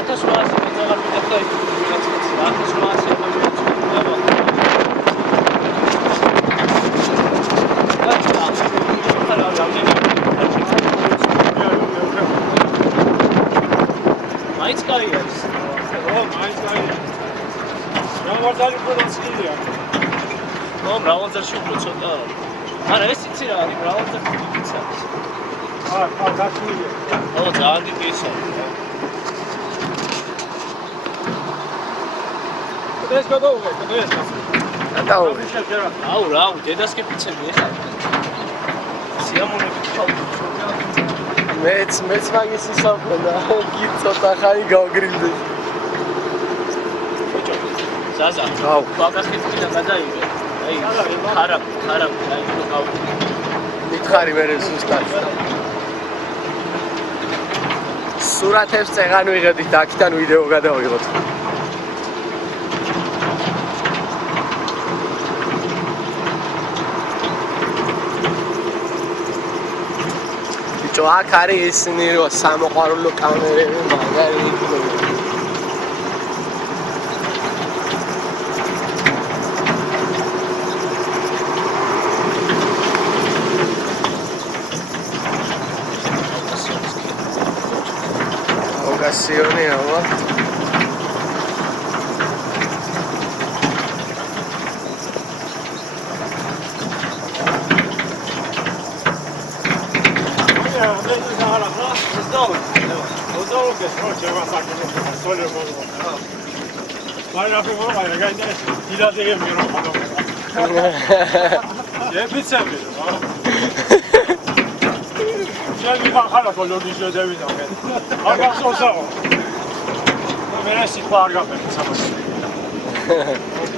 1800 მეძაღარ მიდახდა იქ 1800 მაინც კაი არის. მაინც კაი. მრავალძალი პროდუქცია. მრავალძალში უფრო ცოტა. არა ეს იცი რა არის მრავალძალი პროდუქცია. გასულია. ძალიან დიდი ისაა. ეს გადაუღე, ეს. გადაუღე. აუ რა, დედას კი პიცები ეხა. სიამოვნებით ჩავდი. მეც მაგის ისახოდა, გიწოთა ხანი გავგრინდი. ზაზა. აუ. ბაგახეთიდან გადაიღე. აი, ხარაბ, აი თუ გავ. მითხარი მე ზუსტად. სურათებს წეღან ვიღებდით და აქედან ვიდეო გადავიღოთ. ბიჭო, აქ არის ისინი რო სამოყვარულო კამერები მაგარი იქნება. Ocasione ahora. Şimdi bakara kolordu şöyle bir tane. Arkası olsa o. Bana sipar yapayım sabah.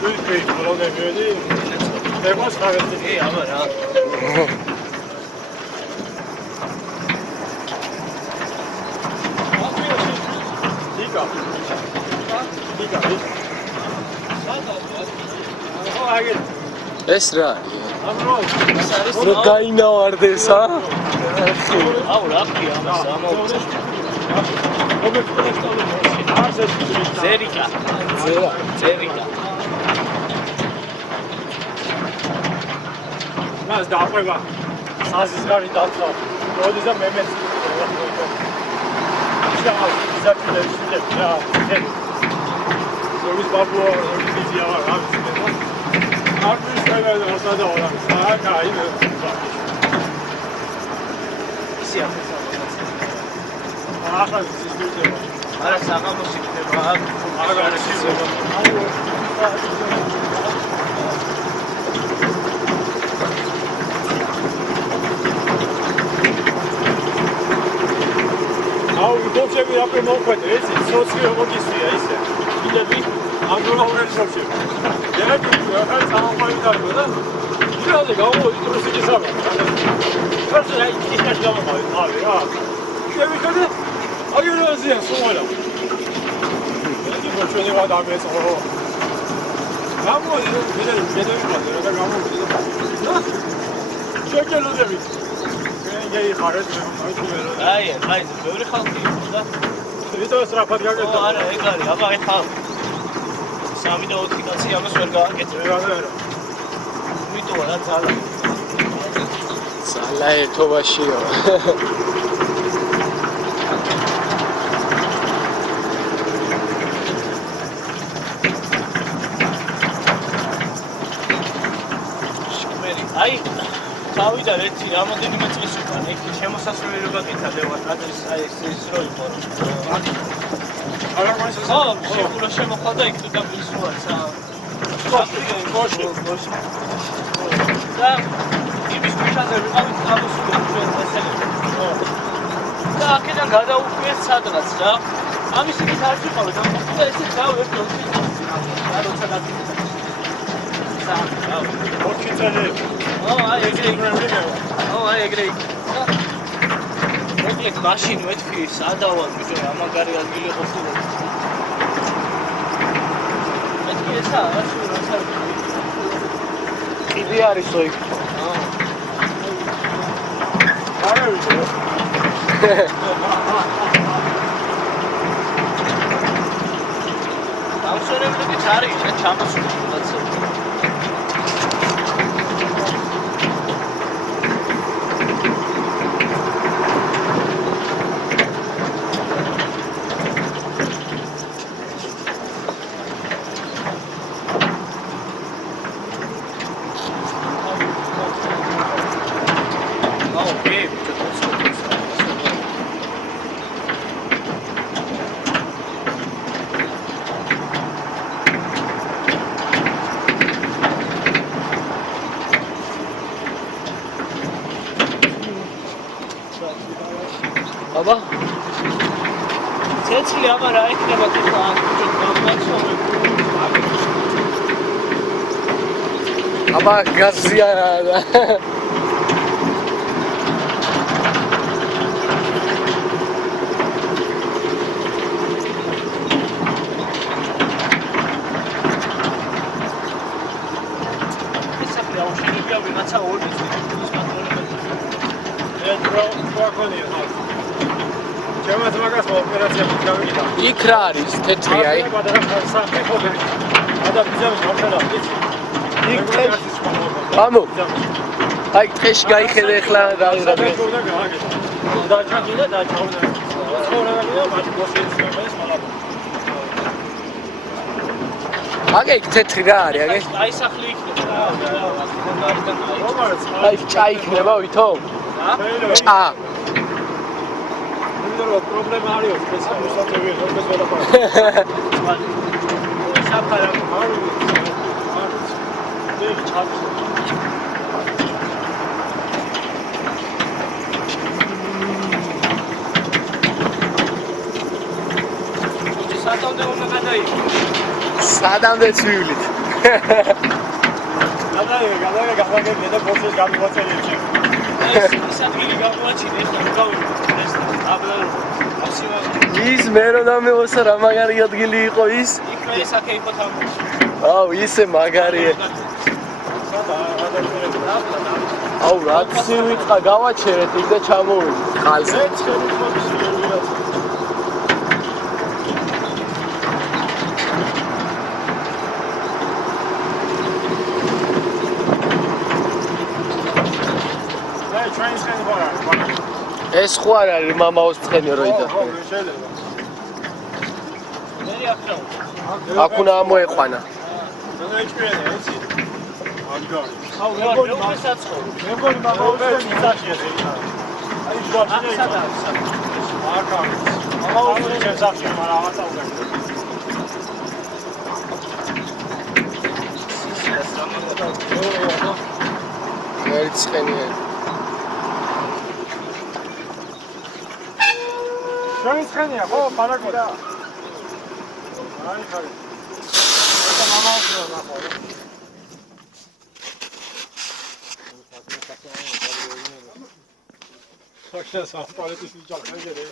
Büyük bir kolon yapıyordu. Temos kahvesi. İyi ama rahat. Diga. Hayır. Esra. Amro. Რო გაინავარდეს, ა? აუ რა ქვია ამას ამოუწე. ზერიკა. ზერიკა. მას დააყვება. საზის გარი დაწვა. როდესაც მე მეც. შავა, ზაფხულში და ზოგის ბაბუა ვიზია რა. არც შეიძლება დასადავა. აი, ისია. ახლა სისტემაა. არა საღამოში ხდება. აღარ შეიძლება. აუ, დოქტორი აპე მოყვეთ, ეს სოციო მოგისია ისე. კიდევი ანგოლაურელი სოციო. ერთ ახალ სამყაროდაა და შეიძლება გამოიძროს ის საბა. ფასი აი ის გამოიძროს რა. შევიხედე აგეროზია სულ. იგი ბოჩონი ვადაბეს ხო. გამოიძროს მე და გამოიძროს. შეგელოდები. მე ხარეთ მე თუმერო. აი, ბევრი ხალხი იყო და ვიდეოს რაფად გაკეთდა? არა, ეგ არის, აბა ეხა 3 და 4 კაცი ამას ვერ გააკეთე. არა. მიტოვა რა ძალა. ძალა ერთობაშიო. აი, თავიდან ერთი რამოდენიმე წლის უკან იქ შემოსასვლელობა გითადებათ, ადრეს აი ეს რო იყო. არა მას ხო, შეგვიძლია შემოხლა და იქ თუ დაგისვლა სა. კოშკი. და იმის მიხაზე ვიყავით გამოსული ჩვენ ესენები. და აქედან გადაუხვიეთ სადღაც რა. ამის იქით არ ვიყავით, და ესე დავერთ ოქი. რა როცა დაგიწყდა. ოქი წელი. აი ეგრე იქნება. აი ეგრე. მოდიეთ მაშინ ვეთქვი სადავალ ბიჭო რა მაგარი ადგილი ყოფილა. მეთქვი ესა რა შეიძლება. კიდე არისო იქ. არა ვიცი. არის და ჩამოსული რაღაცა. აბა ცეცხლი აბა რა იქნება თუ გამაცნობე აბა გაზია ცეცხლი აუშენებია ვიღაცა ორი წლის Спокойно. Ჩემაც მაგას ოპერაცია გავიგდა. იქ რა არის თეთრი აი? ამო. აი ტყეში გაიხედე ახლა რა რა. დაჩაგინა დაჩავნა. ცხოვრებია მათ გოსიენს მაგრამ. აგე იქ თეთრი რა არის აგე? აი სახლი იქნება აი ჭაი იქნება ვითო? ჭა. პრობლემა არის სპეციალისტები როგორც ყველაფერი. საფარა არის. დე ჩაქვს. სათამდე უნდა გადაიღო. სადამდე ცვილით. გადაგე და ბოსის გამოვაცელი ჩემ. ეს ადგილი გამოაჩინე ეს გავიგე ეს აბლა ის მე რომ დამეოსა რა მაგარი ადგილი იყო ის? იქ მე საკე იყო თამაში. აუ ისე მაგარია. აუ რა ცივიტყა გავაჩერეთ იქ და ჩამოვიდეთ ხალხზე. ეს ხო არ არის მამაოს ცხენი როიდა. მე აქ აქ უნდა ამოეყვანა. აუ როგორ საცხო. მეგონი მამაოს ცხენი წაშია ზეა. აი ჯვაფია. აქ არის. მამაოს ცხენი წაშია, მაგრამ ავაცა უკეთე. ერთ ცხენია. შენ ცხენია ხო პარაკოდა. აი ხარი. ეს მამაოს რო ნახო. ხოშა საფალეთის იჭალხეგერე.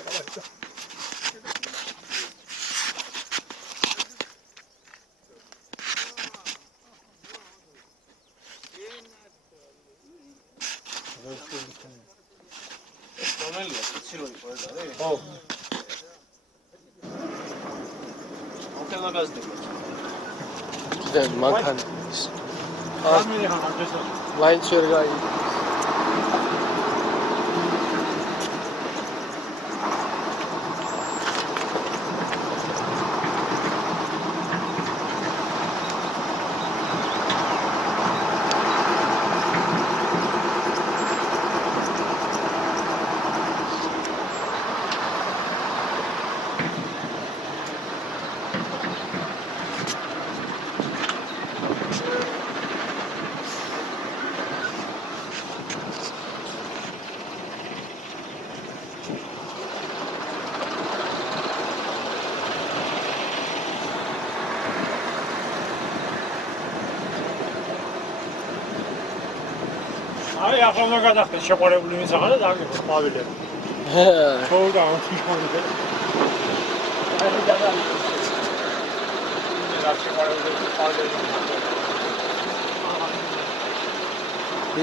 რომელია ციცილოი ყველა რა? ხო. ოკელა გაზდება. და მანქან. ამილი ხარ ეს. მაინც ვერ გაი. აი ახლა უნდა გადახდეს შეყარებული მისაღა და დაგიღო ყვავილები. ხო და ამოთიშონდე. აი დაგალი. რა შეყარებული ყვავილი.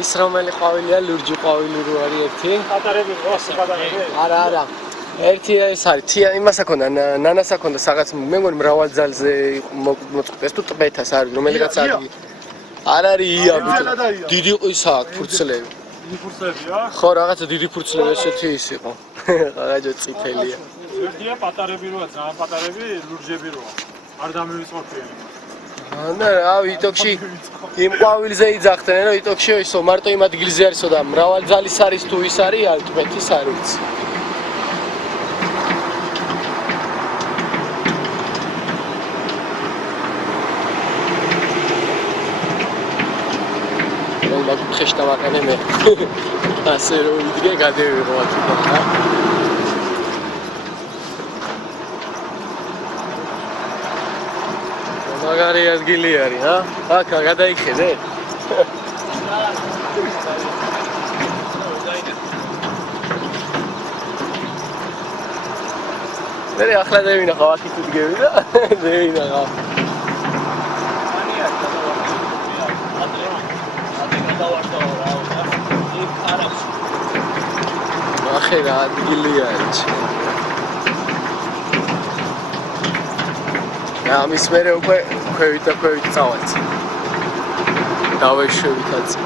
ის რომელი ყვავილია ლურჯი ყვავილი რო არის ერთი? ატარები როსი გადაგე. არა არა. ერთი ეს არის თია იმას აქონდა ნანას აქონდა რაღაც მე მგონი მრავალ ძალზე მოწყდეს თუ ტბეთას არის რომელიღაც არის არ არის ია დიდი ისა აქვს ფურცლები დიდი ფურცლებია ხო რაღაცა დიდი ფურცლები ესეთი ის იყო რაღაცა წითელია ზედია პატარები როა ძალიან პატარები ლურჯები როა არ დამივიწყობიან ანა რა იტოქში იმ ყვავილზე იძახდნენ რომ იტოქში ისო მარტო იმ ადგილზე არისო და მრავალ ძალის არის თუ ის არის არ ტბეთის არ ვიცი ხეშ დავაყენე მე ასე რომ ვიდგე გადევიღო აქედან რა მაგარი ადგილი არის რა აქ გადაიხედე მე ახლა დავინახავ აქ იტდგები და დავინახავ ახლა რა ადგილი არის ამის მერე უკვე ქვევით წავალთ დავეშვებითაც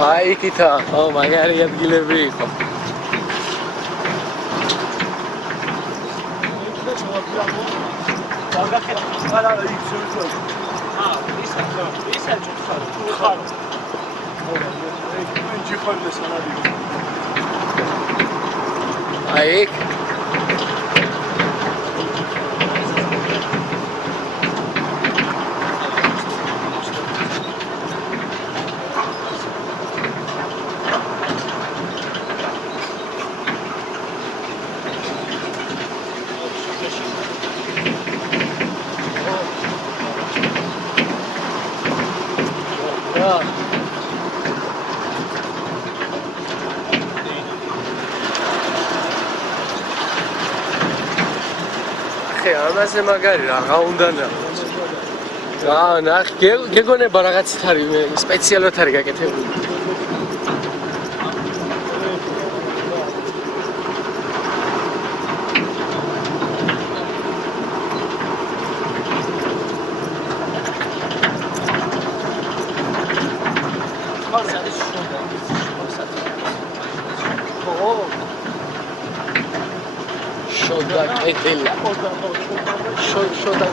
აი იქითა, ო მაგარი ადგილები იყო. აი იქ ამაზე მაგარი რაღა უნდა ნახ გეგონება რაღაცით არის სპეციალურად არის გაკეთებული შოდა კეთილა შოდა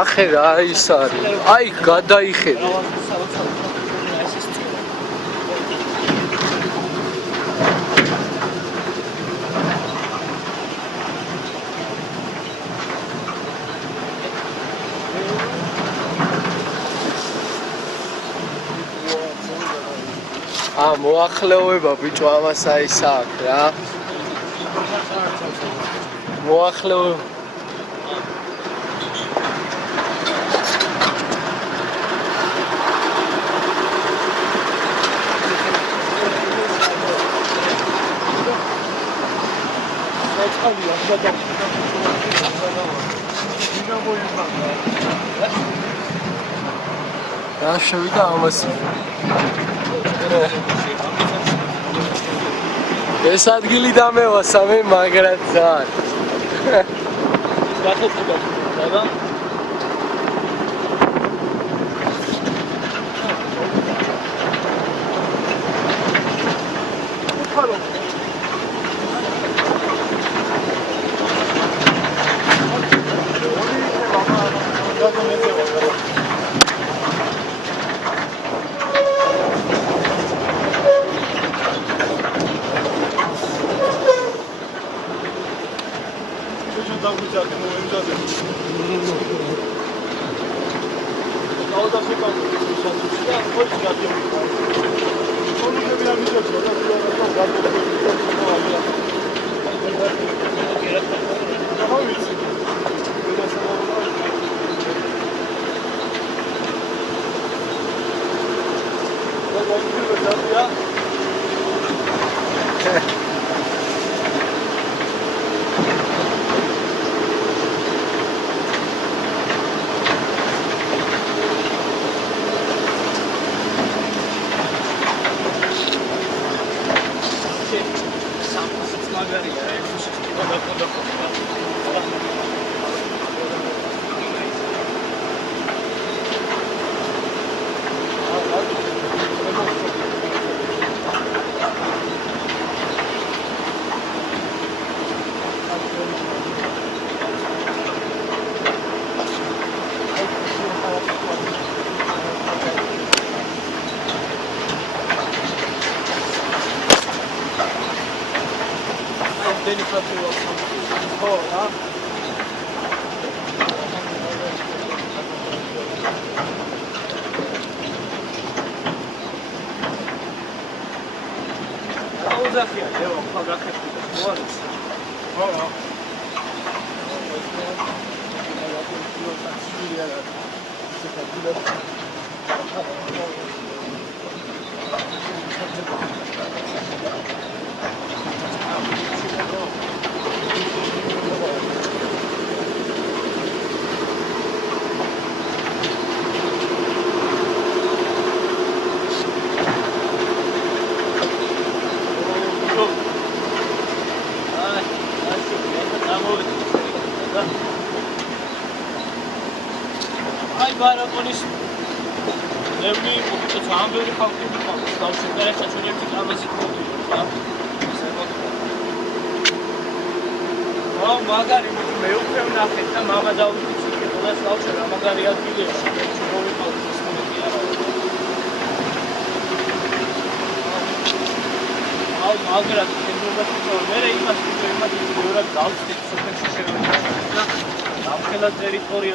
ახე რა ის არის აი გადაიხედე მოახლეობა ბიჭო ამას აი საქმე რა მოახლეობა ხალია რა შევიდა ამას ეს ადგილი დამევასა მე მაგრად ძალიან გახეთქება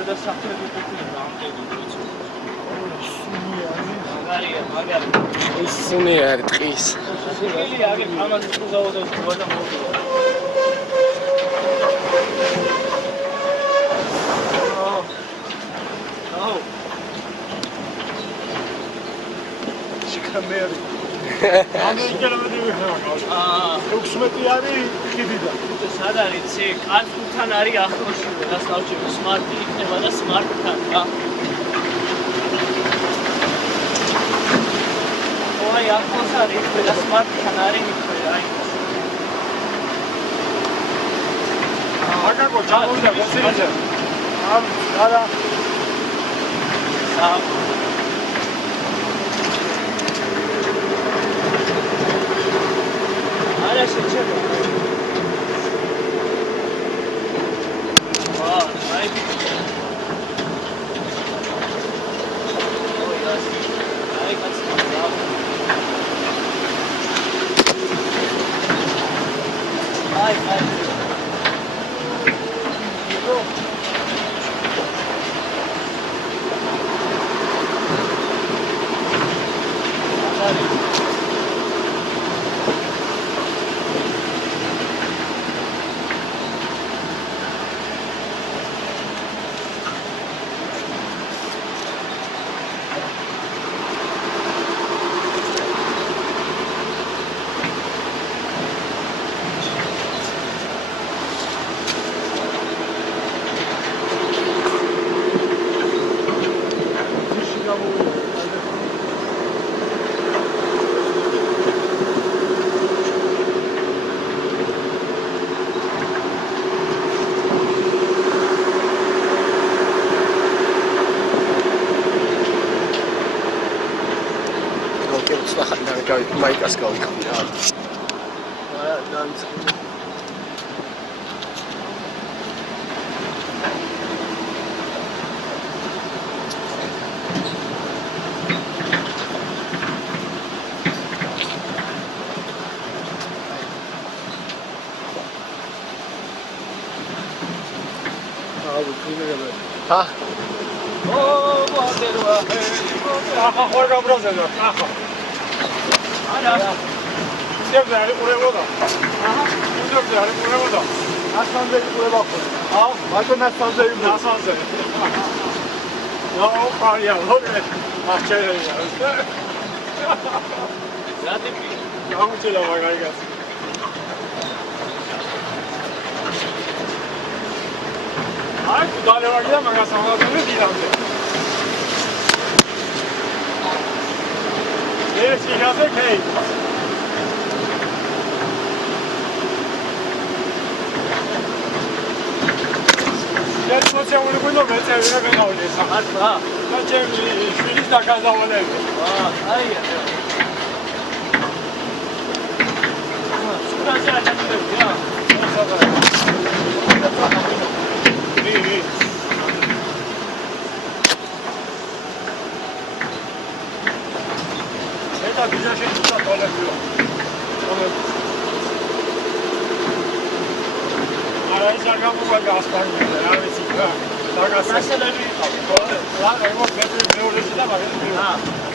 და სუნიარი ტყის სად არის ცი? კარტთან არის ახლოში, რას დავჭირო, სმარტი იქნება და სმარტთან, რა. აი, ახლოს არის და სმარტთან არის იქვე, აი. აკაკო, ჩამოვიდა, გასიძე. არა. არა შეჭება. კი უცნახად მაიკას გავიხდი რა. დავიწყე. ჰა? ო, ვატერვა. ახლა ხوار გაბრაზებდა, ახლა. არა. ზევზე არის ყურებოდა. აჰა, ზევზე არის ყურებოდა. ასანზე იყურება ხოლმე. აუ, მარტო ნასანზე იყურება. ნასანზე. ნაო, პარია, ლოგე. მაჩერია. რა ტიპი? გამუჩელა მაგარიგაც. აი, დალევაგია მაგას ამბობენ დიდამდე. ეს იქაზე ქეი. ეს მოწეული ყიდო მეწევი რა გენაული ეს. მართლა? და ჩემი შვილის დაკაზავალები. აი არა. სულაზე აჭარბებია. Eta bizaxe tuta tolepio. Ara ez argamuga gazpangile, ara bezika. მასალები იყავი. რა, ეგო მეურეში და მაგეთი.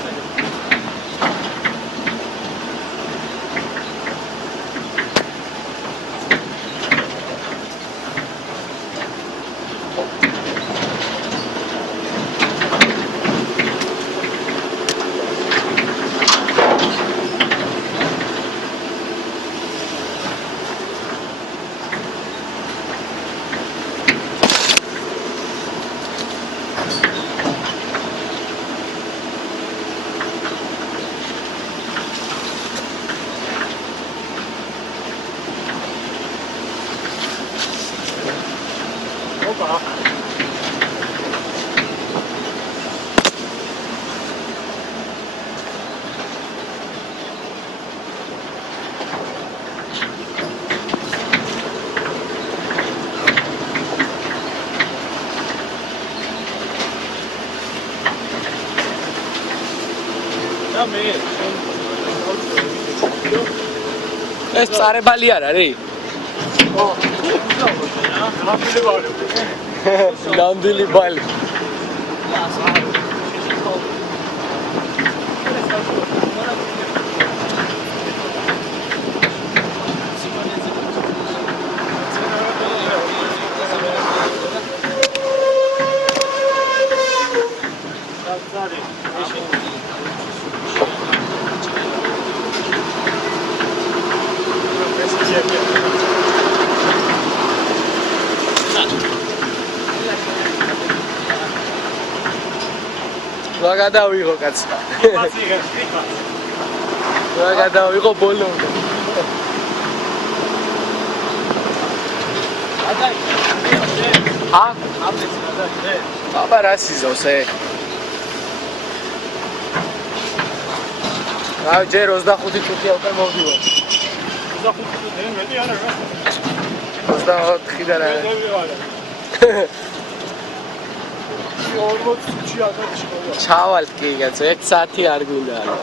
ეს წარებალი არ არის? ნამდვილი ბალი. რა გადავიღო კაცო. რა გადავიღო ბოლო. ჰა? აბა რა სიზოს ე? რა ჯერ 25 წუთია უკვე მოვდივარ. 25 წუთი მეტი არა რა. 24 და რა. 40 წუთი აღარ ჩავალ კი კაცო 1 საათი არ გვინდა არა.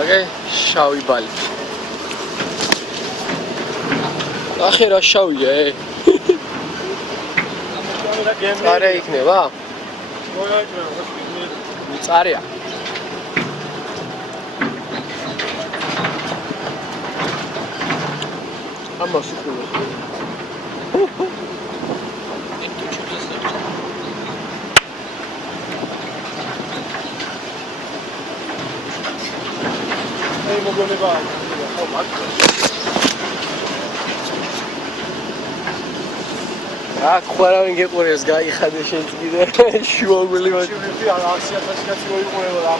Okay, შავი ბალი. ახე რა შავია ე? არა იქნება? წარია. ამას უყურე. აი მოგონება. ხო, მაგ აქ ხარავინ გეყურეს გაიხადე შენ კიდე შუაგული არ 100,000 კაცი მოიყურება რა.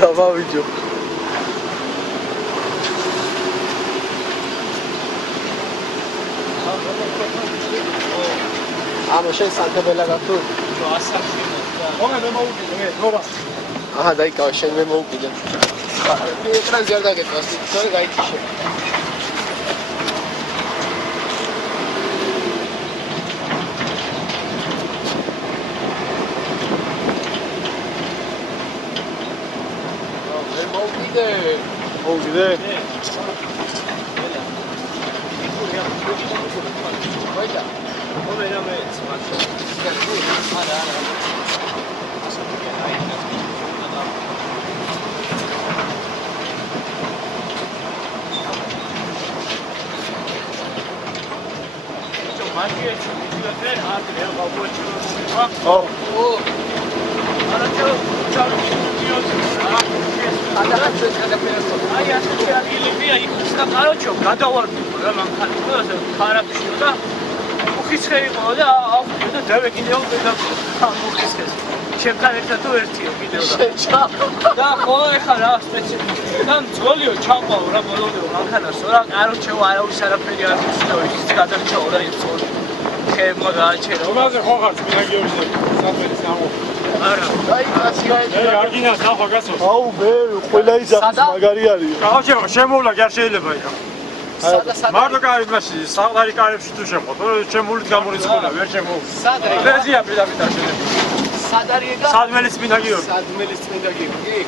დავავიჯო. Am შენ სანტებელა გახდო? ხომ მე მოვუკიდე მე თორა. აჰა დაიკავე შენ მე მოვუკიდე. ეკრანზე არ დაგეწევს, თორე გაიქიშე. მოვუკიდე. ვაიდა. ჩემთან ერთად თუ ერთიო კიდევ და ხოლო ეხლა რა სპეციფიკია და ძვლიო ჩამყავ რა ბოლომდე მანქანასო რა კაროჩეო არავის არაფერი არ მისდო ის გადარჩაო და ის ძველი ხემა გააჩერა რომელზე ხო ხარ მინაგიორზე საფერი სამო არა აი ასე ე არგინას ნახო გასოს აუ მე ყველა ისახის მაგარი არის. გააჩერა შემოვლა კი არ შეიძლება იქა სადა მარტო კარი მასი საყდარი კარებში თუ შემოხო ჩემულით გამორიცხულა ვერ შემოვ სადა ფეზია პირდაპირ შეიძლება სადარიეგა სადმელის მინაგიორი სადმელის წმინდა გიგი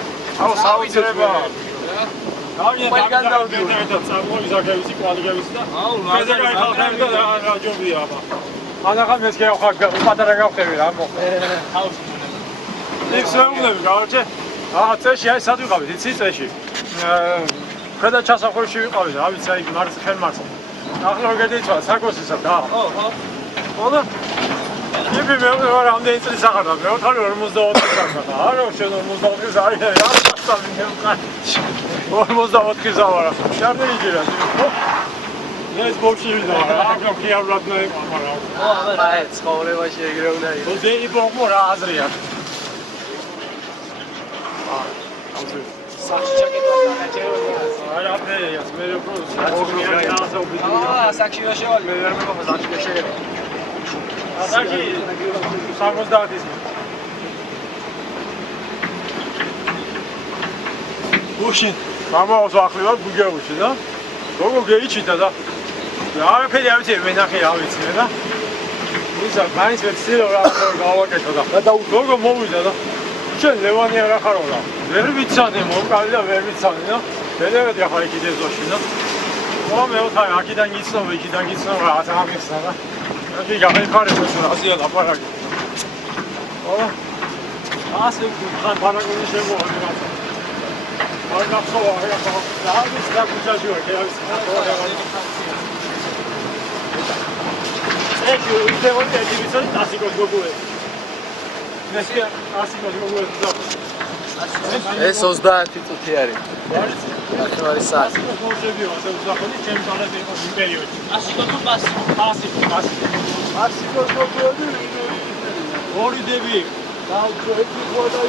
აუ საუძრება Maiganda გავიდე და წარმოი ზაგების კვალიგების და აუ ფეზე გაიხალხები და რა ჯობია აბა ანახა მეს გავხარ პატარა გავხები რა მოხდა თავს ექსეუნები გავარჩე აა წეში აი სად ვიყავით იცი წეში ქვედა ჩასახურში ვიყავით რა ვიცი აი მარს ხელმარს ახლა გედიცვა საკოსისა და ო ხო ხოდა იფი მე რამდენი წელი სახარდა მე 44 წელი არა შენ 44 წელი არის რა გასწავლი მე უკან 44 წელი ვარ შარდენი ჯერა ეს ბოქში ვიდა რა აკრა კი არ ვატნა მაგრამ ო აბა აი ცხოვრებაში ეგრე უნდა იყოს ო ზეი ბოქმო რა აზრია სახში ჩაკეტვა დაგაჭერებოდა არა ფერიას მე რო სახში რა შევალი მე ვერ მეგონა სახში შეიძლება ასაკი 70-ის უშინ გამაოს ახლი ვარ გუგეუში და გოგო გეიჩიტა და არაფერი არ ვიცი მე ნახე რა ვიცი და ისა მაინც ვეცილო რა გავაკეთო და გოგო მოვიდა და შენ ლევანი არ ახარო რა ვერ ვიცანე მომკალი და ვერ ვიცანე და მედევედი ახლა იქით ეზოში და მე ვთქვი აქიდან გიცნო იქიდან გიცნო რა აღამიხსნა და კი გამიხარებ ეს რაზია ლაპარაკი ო ასე ხან პარაგონი შემოვიდა რა არ გახსოვა რა ის და გუჩაჟი ვარ ეს ეჭი უდევოდი ედივიცოდი ასიკოს გოგუე ნესია ასიკოს გოგუე და ეს 30 წუთი არის არის საათი მოშევიო ასე უზახონი ჩემ ძალები იყო იმპერიოდი ასიკო თუ პასი არსიკოს გოგოები ორი დები და ერთი ხოდა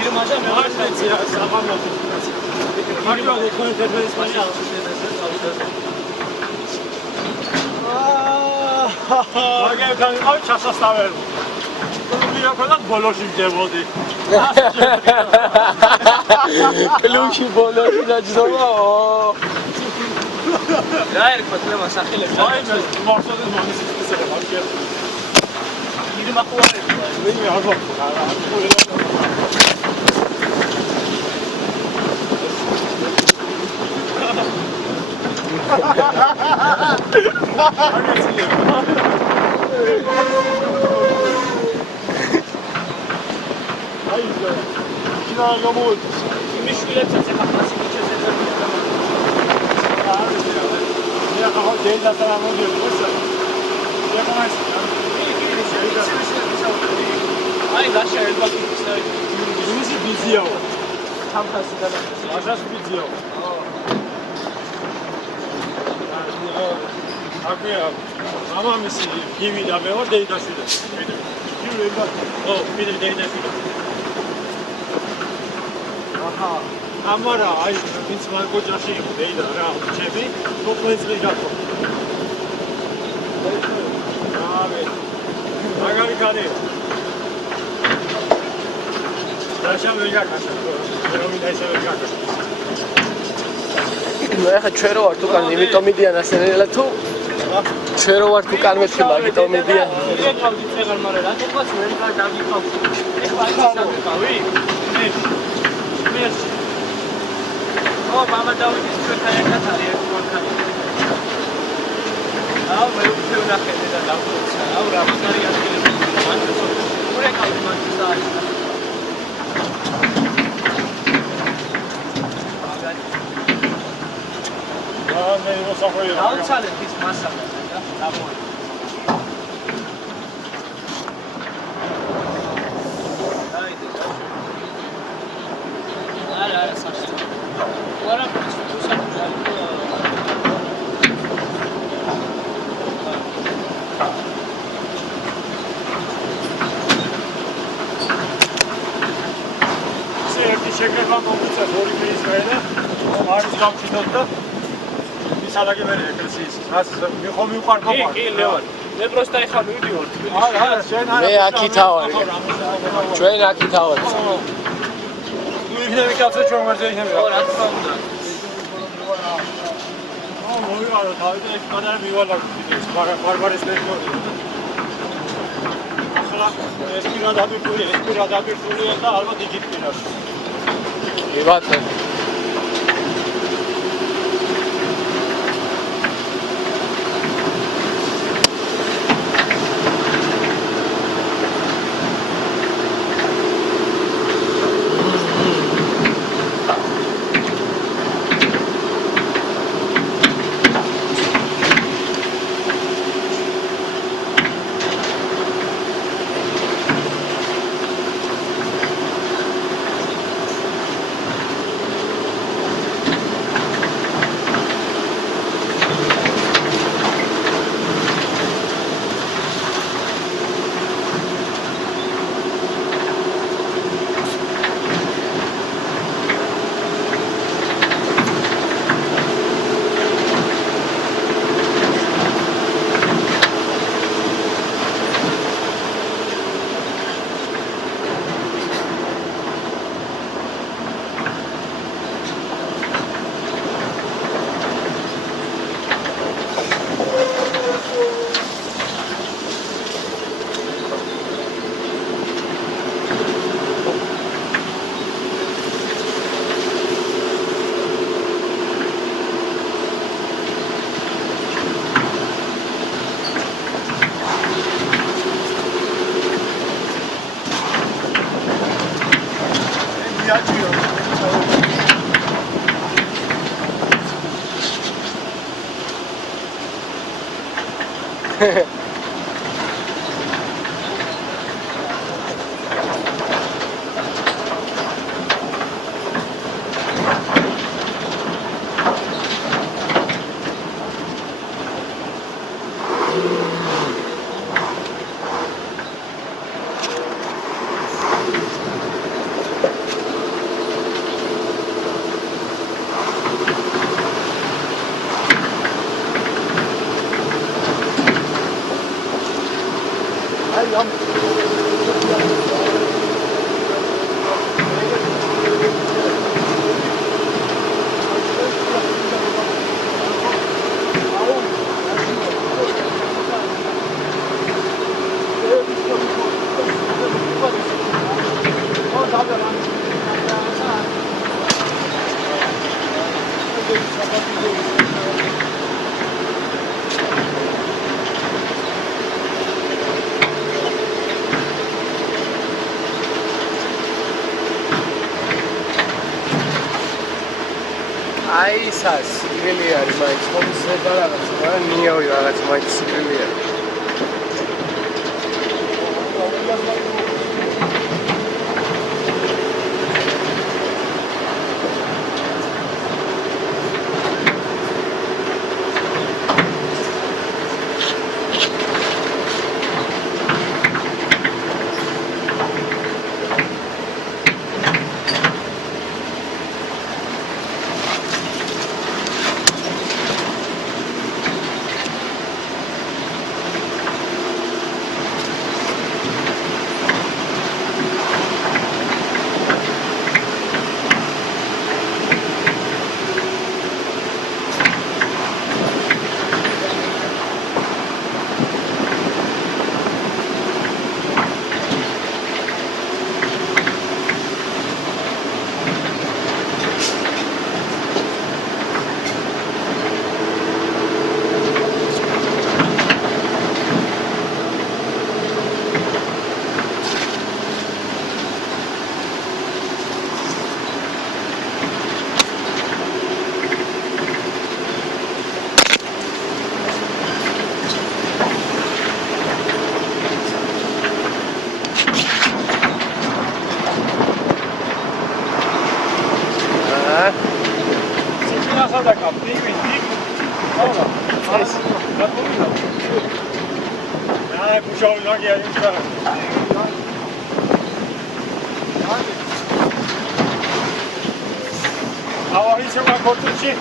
ირმაჟა მე ვარ მეცია საბამოთი მაგიო დეკორ თერმელის მაშინ მაგერთან ყავ ჩასასწავლელი ვიღა ყველა ბოლოში ვდებოდი კლუში ბოლოში დაჯდომაო რა ერქვა თემა სახელები აი მე მართლაც მომის ისწრება მაგერ ირმა ხوارები მე არ ვაქვს აი კინა გამოვიდა იმიშვილებს ეს ახალსი მიჩესება მე ახლა დედა და მოდიო ესა მე მაინც აი გაშა ერთმა ისტორია იმისი ბიზიო თამთასი და აშას ბიზიო აკია მამამისი გივი და მე ვარ დეიდაშვილი გივი ება ო მე დეიდაშვილი აჰა. ამარა აი ვინც მან გოჯაში იყო დეიდა რა ჩემი თოხლეცლი გაქო. რავი. მაგარი კადია. დაშა ვერ გაკაშა. რომ ისე ვერ გაკაშა. ნუ ახლა ჩვენ რო ვართ უკან იმიტომ მიდიან ასენელა თუ ჩვენ რო ვართ უკან მეში მაგიტომ მიდიან ეკავდი წეგარ მაგრამ რატომაც ვერ გადაგიყავ ეხლა ისავი მე ო მამა დავიდის ჩვენთან ერთად არის ერთმანქანი აუ მე უკვე ვნახეთ და დავხოცა აუ რა მაგარი ადგილი მან უკვე ეკავდი მაგის არის მე მოსახვეა. დავცალეთ ის მასალა და დამოი. დაიდე. არა სასწაული. ვარა შეკრება მომწა ორი დღის მერე არის გამჩნდოთ და ისალაგე მე ეკლესიის ას მიხარ კი ლევან მე პროსტა ეხლა მივიდიო არა შენ არა მე აქით ავარ ჩვენ აქით ავარ ნუ იქნები კაცო ჩვენ ვარზე იქნები რა თქმა უნდა მოვივალო თავი და ეს მანარ მივალა ვიდეოს ბარბარის ლექტორი ახლა ეს პირადად დაპირწულია და ალბათ იგივე პირად იბათე აი სას სიგრილი არის მაინც ხომსება რაღაც მაგრამ ნიავი რაღაც მაინც სიგრილი არის და კაპტინი აბა ეს გატოვიდა აი ბუშაური ნაგია იმდა ავა ისე მაგოთში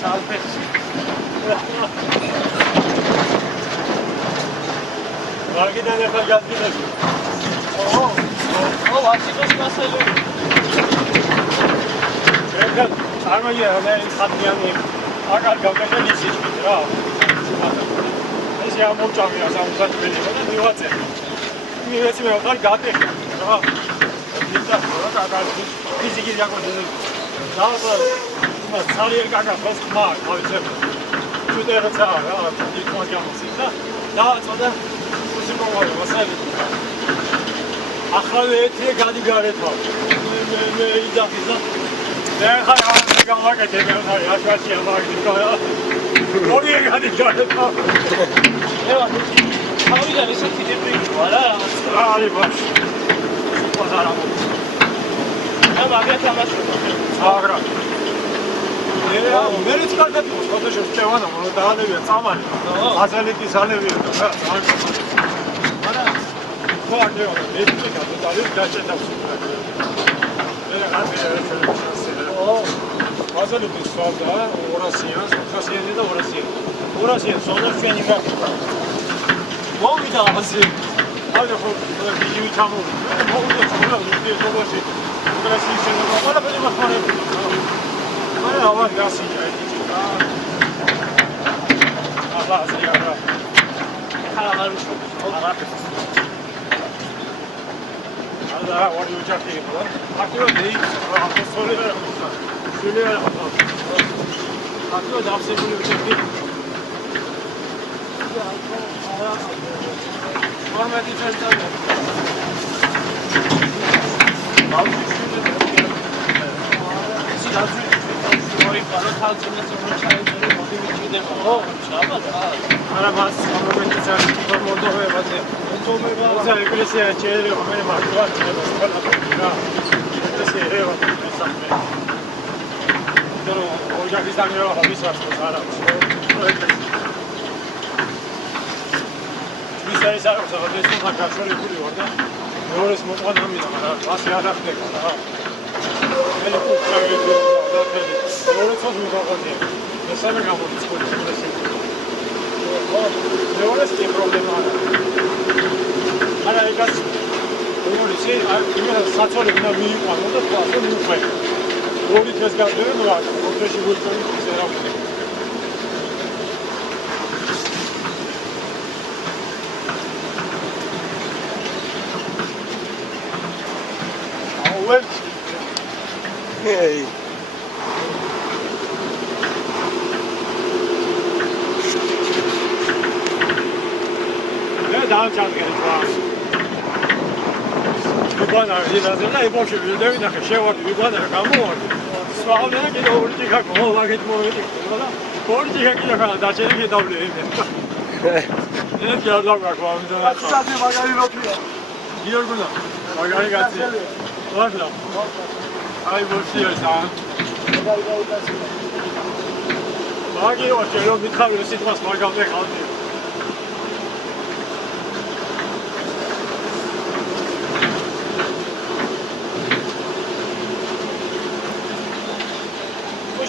სალფეში ვაგიდან ახლა გასწინები ო ვაშიკოს მასალე ეხლა წარმოიდგინე რა ხათიანი აკარ გავკეთე ლიცი რა ეს ამოჭამია სამსაჭველი და მივაწე მივეცი მე ვარ გატეხე რა ისა რა კაკალი ფიზიკი დაგოდი და მას ძალიან კაკა ფოს მაგ ავიცებ ჩუდერცა რა იქნა გამოსილა და წოდა უსიმოვარი მასალი ახლა ერთი გადი გარეთა მე იძახიზა და ხარ გამაკეთე მე ხარ აშვაში ამაგდიკა ორი გადი გარეთა ევა თავიდან ესეთი ტიპი ვარა არის ბაში პოზარა და მაგათ ამას აგრა მეც კარგად იყო ფოტოშოპს წევანა მაგრამ დაანებია წამალი აზალიკის ალევია და არა ხوارდე ერთი გადადალეს გაჭედავს მე რა აზალიკის სვავდა 200-იან 400-იანი და 200-იან სონდა ჩვენი გაკეთდა მოვიდა ასე აი ხო ვიდეო ჩამოვიდა მოვიდა ჩამოვიდა ვიდეოში უბრალოდ შეიძლება ყველაფერი მოხმარებია არა ავარ გასიჭა ეთიკა ახლა ზიარა ხარ არ და ვარი უჭახი იყო აქტიო დეი აფსოლე შულე აქტიო დაფსებული უჭახი მომენტი ჩასტანე ორი პარო თალწინას მოჩაიწერე მოდივიჭიდება ო ჩაბა არა მას მომენტი ჩასტანე მოდოვებაზე ცა ეკლესია შეიძლება მე მაგვა შეიძლება სპეციფიკა ეკლესია ევა სასამე დრო ოჯახის დაგევა ხალისას არა ვისაის არ ხდება ეს მაგაშორებული ვარ და მეორეს მოყვან ამიდა მაგრამ ასე არ ახდება რა მე კუთხევი და თელი მეორეს მოყვანია მესამე გამოდის პოლიციაში მეორეს კი პრობლემა არა ეგაც ორი იმენა საწოლი უნდა მიიყვანო და ასე მიუყვე ორი დღეს გავდები რა პროფესი ვულკანი ისე რა აუვენ ეი დაამჩაგერე რა ვიბანა იდაზე და ებოში ვიდევი ნახე შევარდი ვიბანა გამოვარდი სვავდა კიდე ორი ჭიქა მოვაგეთ მოვედი და ორი ჭიქა კიდე ხა დაჭერილი დავле ეს ჯერ დავგაქვა უნდა საათი მაგარი როთია გიორგუნა მაგარი გაცი ვაშლა აი მოსიესა მაგიო შეიძლება მითხავი სიტყვას მაგალზე ხალხი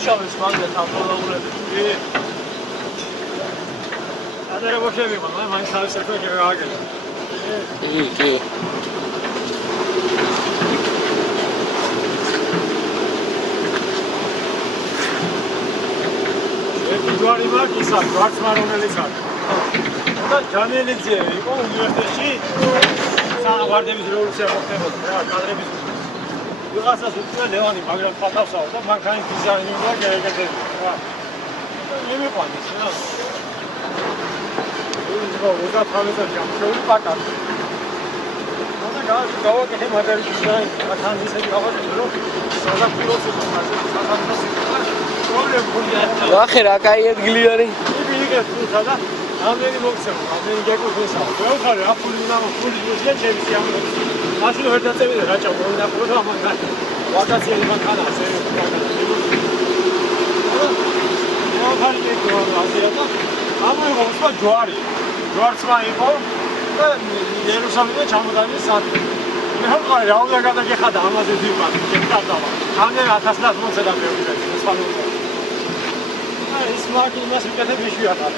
შავეს მაგათ ამბოლაურები ადერე ბოშები მაგრამ მაინც არის ერთო გააგელა კი ერთი ჯვარი მაგისა გვარცმარონელიც აქვს და ჯანელიძე იყო უნივერსიტეტში საავადების რევოლუცია მოხდებოდა რა კადრების ვიღაცას უწევდა ლევანი მაგრამ ფათავსაო და მანქანის დიზაინი უნდა გაეკეთებინა რა მე მიყვანეს რა უზა თავისა გამშეული პაკარტი და გავაკეთე მაგარი დიზაინი რა თან ისეთი გავაკეთე რომ საზაფხულოს მასე საზაფხულოს პრობლემა ნახე რა კაი ადგილი არის იგივე თუთა და ამდენი მოგცემ ამდენი გეკუთვნისა ვეუხარე აფული უნდა ფული ძია ჩემი ამბობ მაშინ ვერ დაწევიდე რა ჭამო და პროგრამა გაკეთე ვაკაციები მანქანა ასე მოხალხე გორაზია და ამერიღო სხვა ჯვარი. ჯვარცმა იყო და იერუსალიმზე ჩამოდადი სათი. მე ხარ რაუნდა გადაგეხადა ამაზე ძიმა, შეკარდავა. ამერ 1000 მოწე და მეუბნე ესპანურში. ის მაგ იმას ვიკეთებ იშვიათად.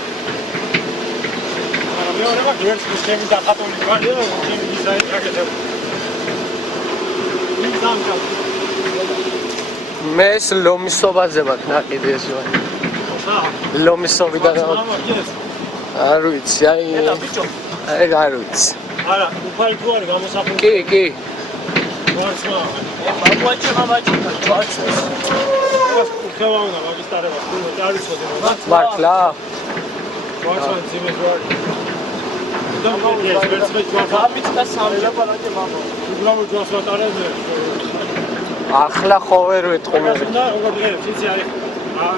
მაგრამ მეორე მაგ ვერსიის ჩემი დახატული ვარ, ჩემი დიზაინი გაკეთებ. მე ეს ლომისობაზე მაქვს ნაყიდი ეს ვარ. ლომისობიდან არ ვიცი, აი არ ვიცი. არა, უფალი თუ არის გამოსახული. კი. ვარცმა. მამაჩემ ჯვარცმის. უხევავნა მაგისტარებას, თუ არ ვიცოდი რა. მართლა? ვარცმა ძიმეს ვარი. ეს ვერცმე ჯვარცმა. ამით და სამი ლაპარაკე მამა. უბრალოდ ჯვარცმა ტარაზე. ახლა ხო ვერ ვეთყო მე. და როგორ დღეს იცი არის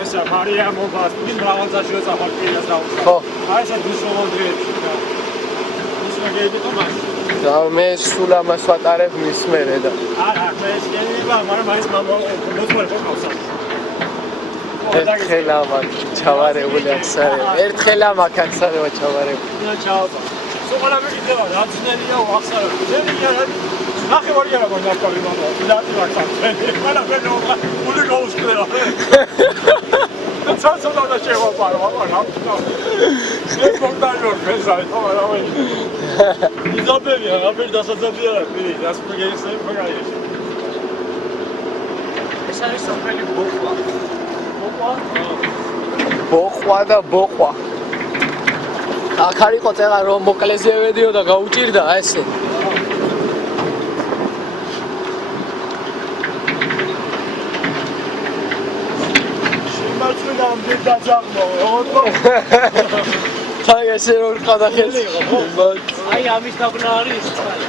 ესა მარია მობასტი მრავალზაშიო საფარკიას დაუწყო. ხო. აი ესა დუშოვანდრიებში და ის მაგები თომას. და მე სულ ამას ვატარებ მის მერე და არა, მე ეს გენება, მაგრამ აი ეს მამა მოძღვარი ხო ყავსა. ერთხელ ამაკ ჩავარებული ახსარე. ერთხელ ამაკ ახსარე ჩავარებული. და ჩაობა. სულ მეკითხება, რა ძნელია ახსარე. ძნელია რა. ნახე ვარ არა გონაკავი მამა. დათი ვახსარე. ყველა ფენო ული გაუსკრება. ცაცო და შევაპარო, რა ვთქვა. ეს მოგდაიო ფესაი, თომა რა ვენი. იზაბელია, აფერ დასაძაბია რა, პირი, დასპრეგეისე მაგარია. ეს არის სოფელი ბოყვა. ბოყვა და ბოყვა. აქ არ იყო წერა რომ მოკლეზე ვედიო და გაუჭირდა ესე. შემაჩვენა ამდენ დაძაღმო, ოღონდ. აი ესე რომ ყადახელი იყო. აი ამის დაბნა არის წყალი.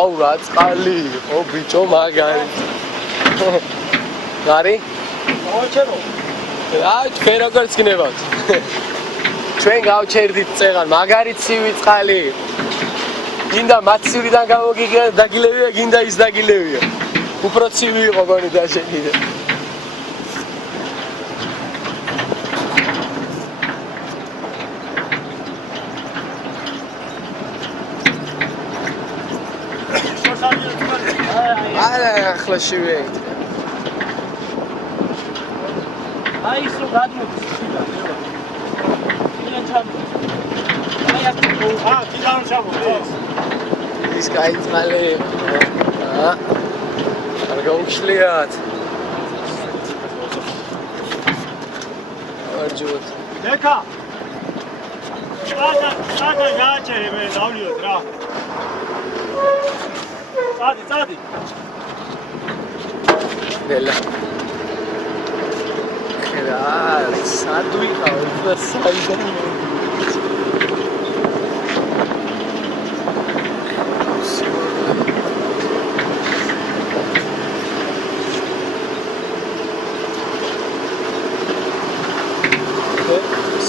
აუ რა წყალი, ო ბიჭო მაგარი. გარი? მოაჩერო. აი თქვენ როგორც გნებავთ. ჩვენ გავჩერდით წეღან, მაგარი ცივი წყალი. გინდა მაცივიდან დაგილევია, გინდა ის დაგილევია. უფრო ცივი იყო გონი და შეგიდე. არა, ახლა შევე. აი ის რომ გადმოდის ხიდა. მიან ჩამოდის. აი აქ თიდან ჩამოდის. ის კაი წყალი. არ გაუჩლიათ. არჯოთ. დეკა. სადა გააჩერე მე დავლიოთ რა. წადი. ნელა. ხერა, სადვიყავ და საიდან.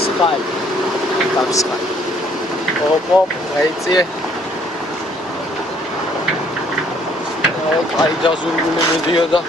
Sky. Там sky. Оп, айти. აი დაზურგული მედიოდა.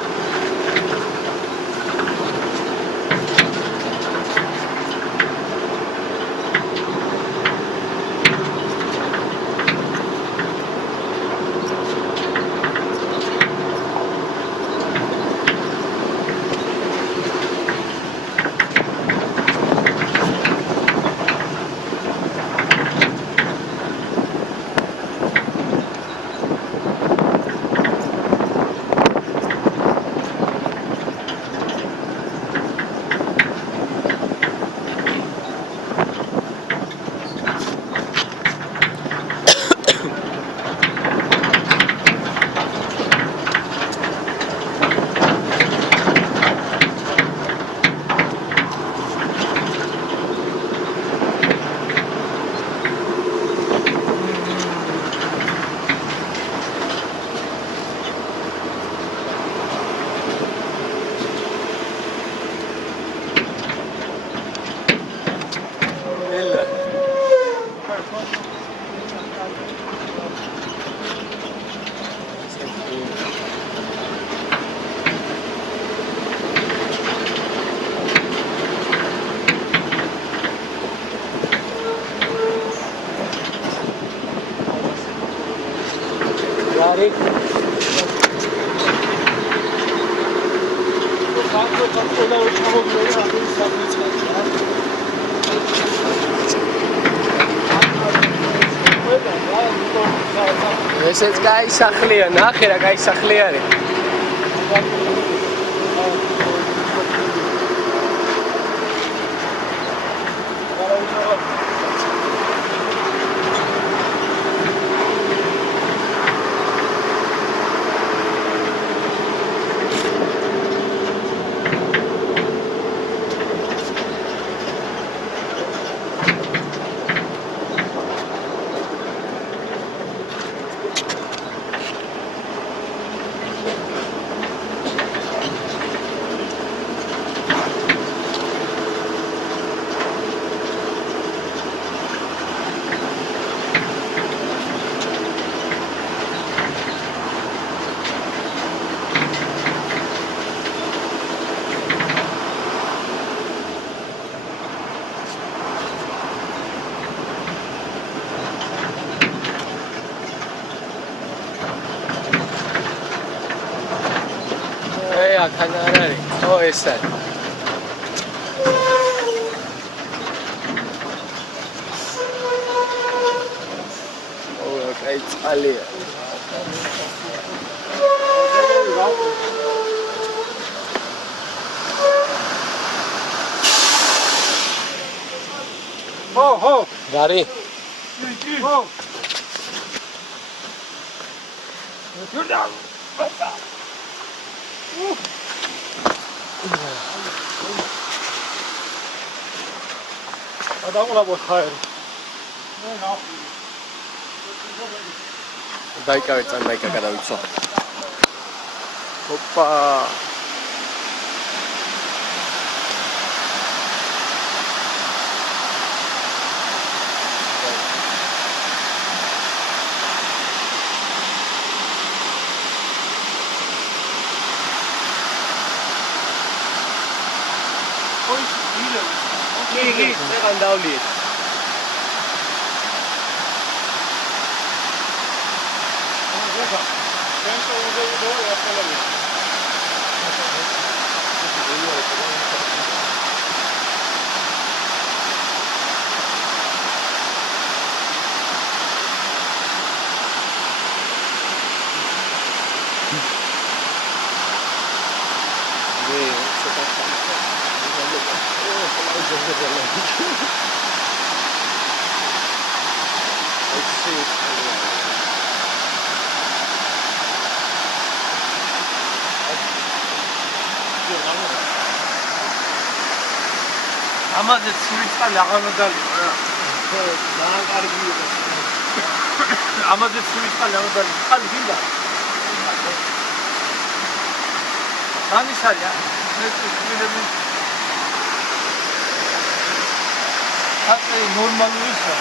ესეც კაი სახლია, ნახე რა კაი სახლი არის. Can't oh, it's that. Oh, okay, it's Alia. Ho! Gary. Ho! Adamla boşayır. Daikavეთ ან დაიკა გადავიცო. Hoppa. Კი, წეგან დავლიეთ. ამაზე ცივიწყალი აღარ დალია რა. ძალიან კარგია. ამაზე ცივიწყალი აღარ დალია. ხალ გინდა. ამის არის ეს ცივილები. აკე ნორმალურია.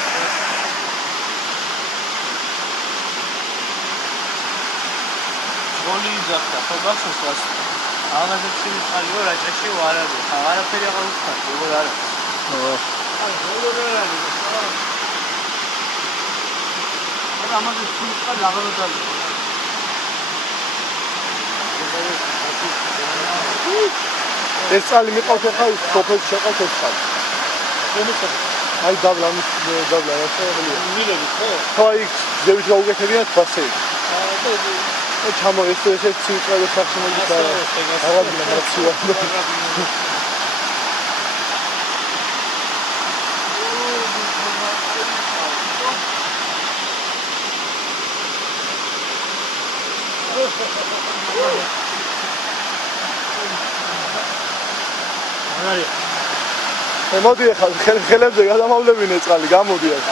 გოლი ძახა, ხობასოს ვას. ამაზე ცივიწყალი ვარ, აჭაში ვარ არის. არაფერი აღარ ვუხარ, როგორ არის? როგორ არის? ამაზე ცივიწყალი აღარ დალია. ეს წალი მიყავთ ხა ის სოფელში შეყავთ ეს წალი. აი დაბლა ეს შეგვიძლია. მილები ხო? ხო აი ზევით გაუგეთებინათ ბასეი. ჩამო ეს ცივიწყალი სახში მოგიდა. აღადგინა მაცივარ. მოდი ახლა ხელებზე გადამავლებინე წყალი გამოდი აქ.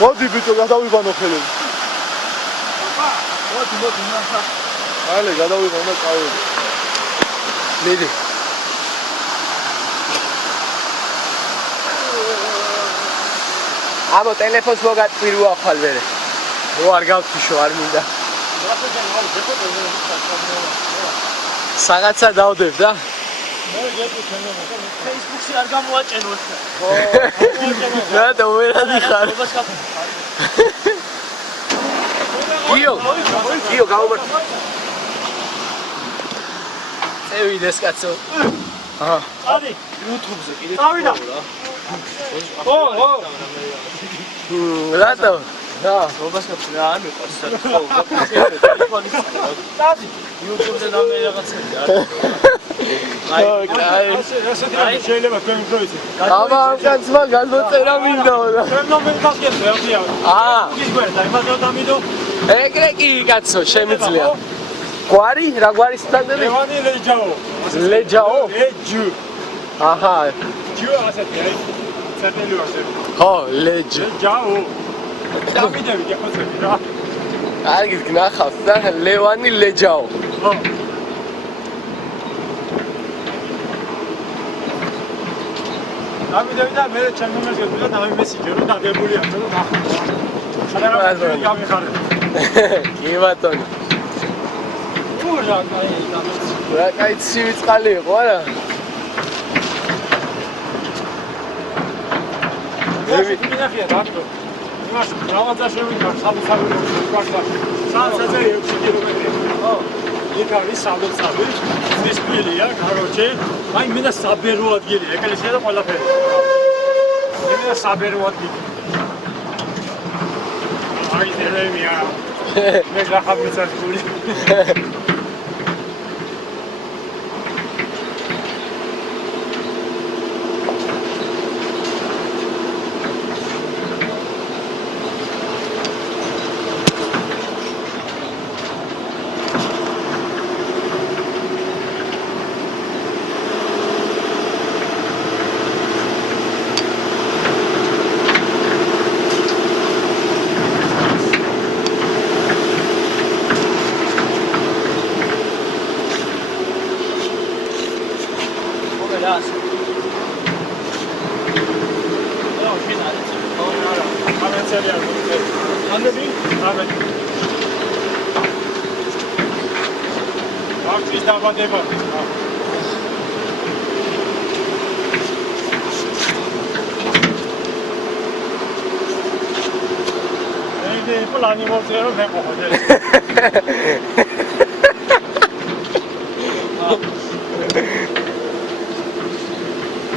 მოდი ბიჭო გადავიბანო ხელები. მოდი ნახა. ალე გადავიბანო და წავედი. მიდი. ამო ტელეფონს მოგატყვირვა ხვალ ვერე. ნუ არ გავთიშო, არ მინდა. საღაცა დავდებ და Facebook-ში არ გამოვაჭენოთ. რატო ვერადი ხარ? გიო გამომარ. წევიდეს კაცო. აჰა. არის YouTube-ზე კიდე. წავიდა. რატო? რა, რობას გაქვს რა არ მიყვარს ხო ტელეფონი დადი YouTube-ზე ნამე რაღაცები არ აი შეიძლება თქვენ პროექტი. აბა კაცმა გადმოწერა მინდაო და. თქვენ ნომერი გასკეთე ახლა. ის გვერდა იმაზე დამიდო. ეგრე კი კაცო შემიძლია. გვარი, რა გვარი სტანდარტი? ლევანი ლეჯაო. ლეჯაო? ლეჯუ. აჰა. ჯუ ასეთი აი. წერტილი ასეთი. ხო, ლეჯ. ლეჯაო. დამიდები გეხოცები რა. კარგი გნახავს და ლევანი ლეჯაო. ხო. დამიდები და მე ჩემ ნომერს გეძვირა და მე მესიჯი რომ დაგებული აქვს და ნახო. შედარება გამიხარე. კი ბატონო. ურა კაი დამეც. რა კაი ცივი წყალი იყო არა? მე მინახია დაკო. იმას რაღაცა შევიდა საბუთაბი კვარტა. საათზე 6 კილომეტრი. ხო. იქ არის საბუთაბი. ის პილია, კაროჩე. აი მე და საბერო ადგილი, ეკლესია და ყველაფერი. მე და საბერო ადგილი. აი დერევია. მე გახაბიცას გული. Plani mozzero che vuole.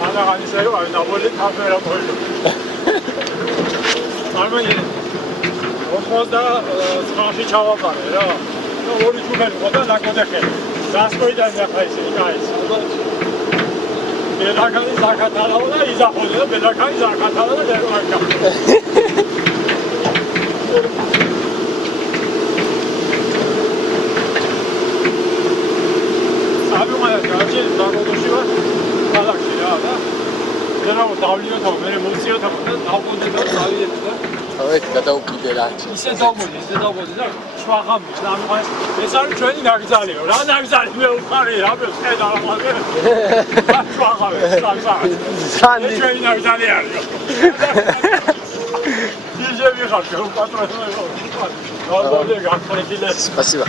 Ana hanisero ay naboli kamera koydu. Armani o xozda sxashi çavaqare ra. No ori çubeni qoda nakodexe. Zaskoidan yaxayse ikais. Belakani zakatala da izaxoda belakani zakatala da deraka. Abi maya gerçi zakodoşu var. Kalakçı ya da. Ben o davliyor tamam. Benim musiyor tamam. Davkodu da davliyor da. Evet, გადაუკიდე რა. İşte davkodu da. Şu an kalmış. Mesela köyün nagzalıyor. Ra nagzali ve ukarı yapıyor. Şey dalamadı. Şu an kalmış. Sandi. Köyün nagzali yarıyor. Diyece bir kalkıyor. Patronu yok. Davkodu kalkıyor. Спасибо.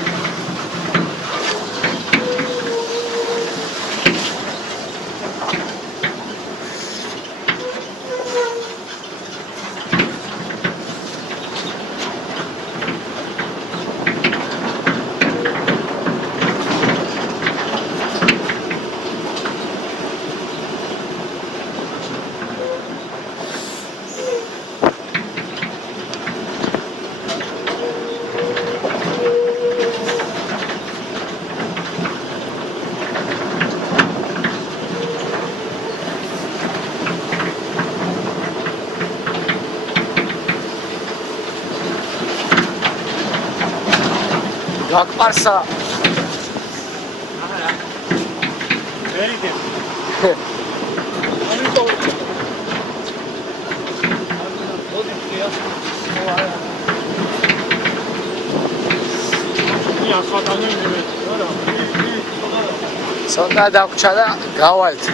გაკპარსა. Verite. Sonda დაგვრჩა და გავალთ.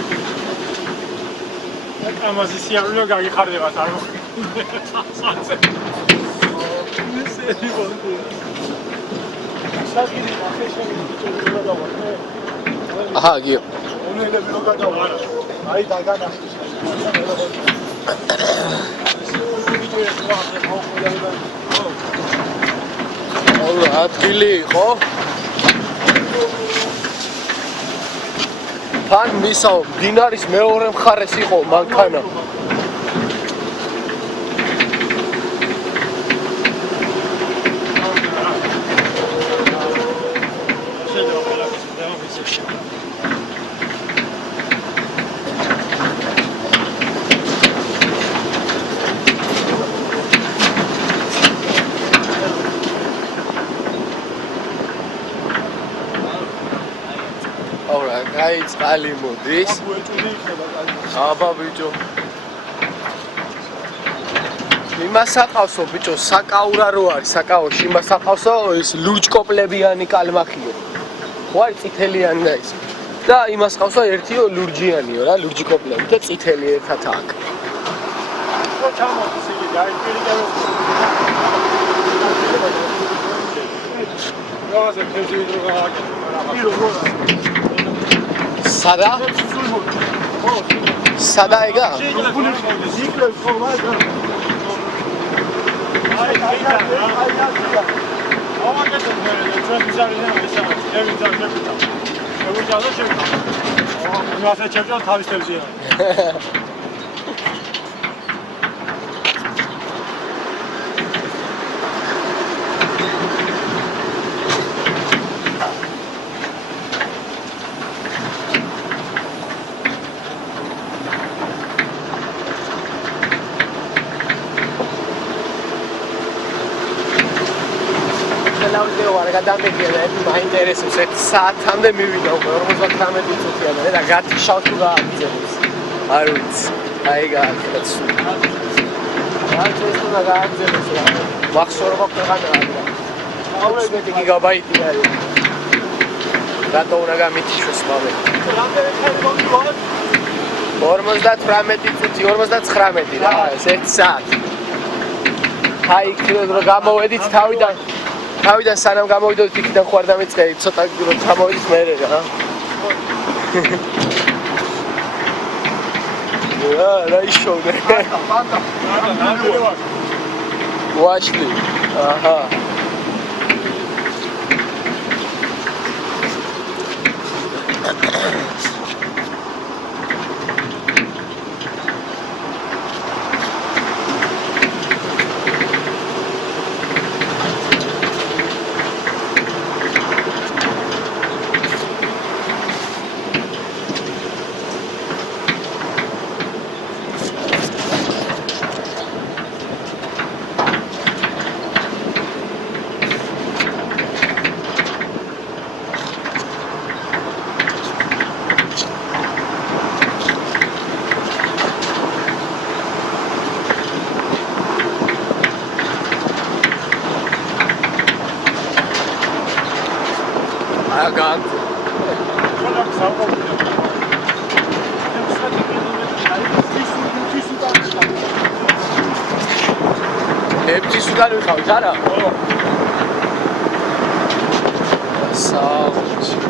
ამაზე სიარულო გაგიხარდება თარო. აჰა, გიო. უნელები რო გადავა. აი დაგანახე. ოღონდ ადგილი იყო. თან მისაო, დინარის მეორე მხარეს იყო მანქანა. აი წყალი მოდის. აბა ბიჭო. იმას აყავსო ბიჭო, საკაურა რო არის, საკაურში იმას აყავსო ეს ლურჯკოპლებიანი კალმახიო. ხო არის წითელიანი და ის. და იმას ყავსო ერთიო ლურჯიანიო რა, ლურჯკოპლები და წითელი ერთად აქ. ხო ჩამოდის იგი, აი პირიქებოს. რაღაცა თევზი ვიდრო გააკეთე. სადა? სადა ეგა? ზიკლებს ხო მაგა? აი ავაკეთებ მე ჩვენ ბიზარიდან ესაა ევი ძარშებითა შევუჭადო შევიდა იმასე ჩემჭა თავის თევზია გადამეგია და მაინტერესებს ერთ საათამდე მივიდა უკვე 59 წუთიანი და გათიშავ თუ გააგრძელოს არ ვიცი აი გააკეთეს რაც ეს თუ გააგრძელოს რა მახსოვრობა ქვეყანაა 16 გიგაბაიტი არის რატო უნდა გამითიშოს მალე რამდენი ხანი მომდივარ 58 წუთი 59 რა ეს 1 საათი აი იქნებ რომ გამოვედით თავიდან სანამ გამოვიდოდით იქიდან ხوار დამიწყე ცოტა რომ გამოვიდით მერე რა რა ისოვდე ბანდა ვაშლი აჰა სუდან ვიყავით არა? ხო. საუბრში.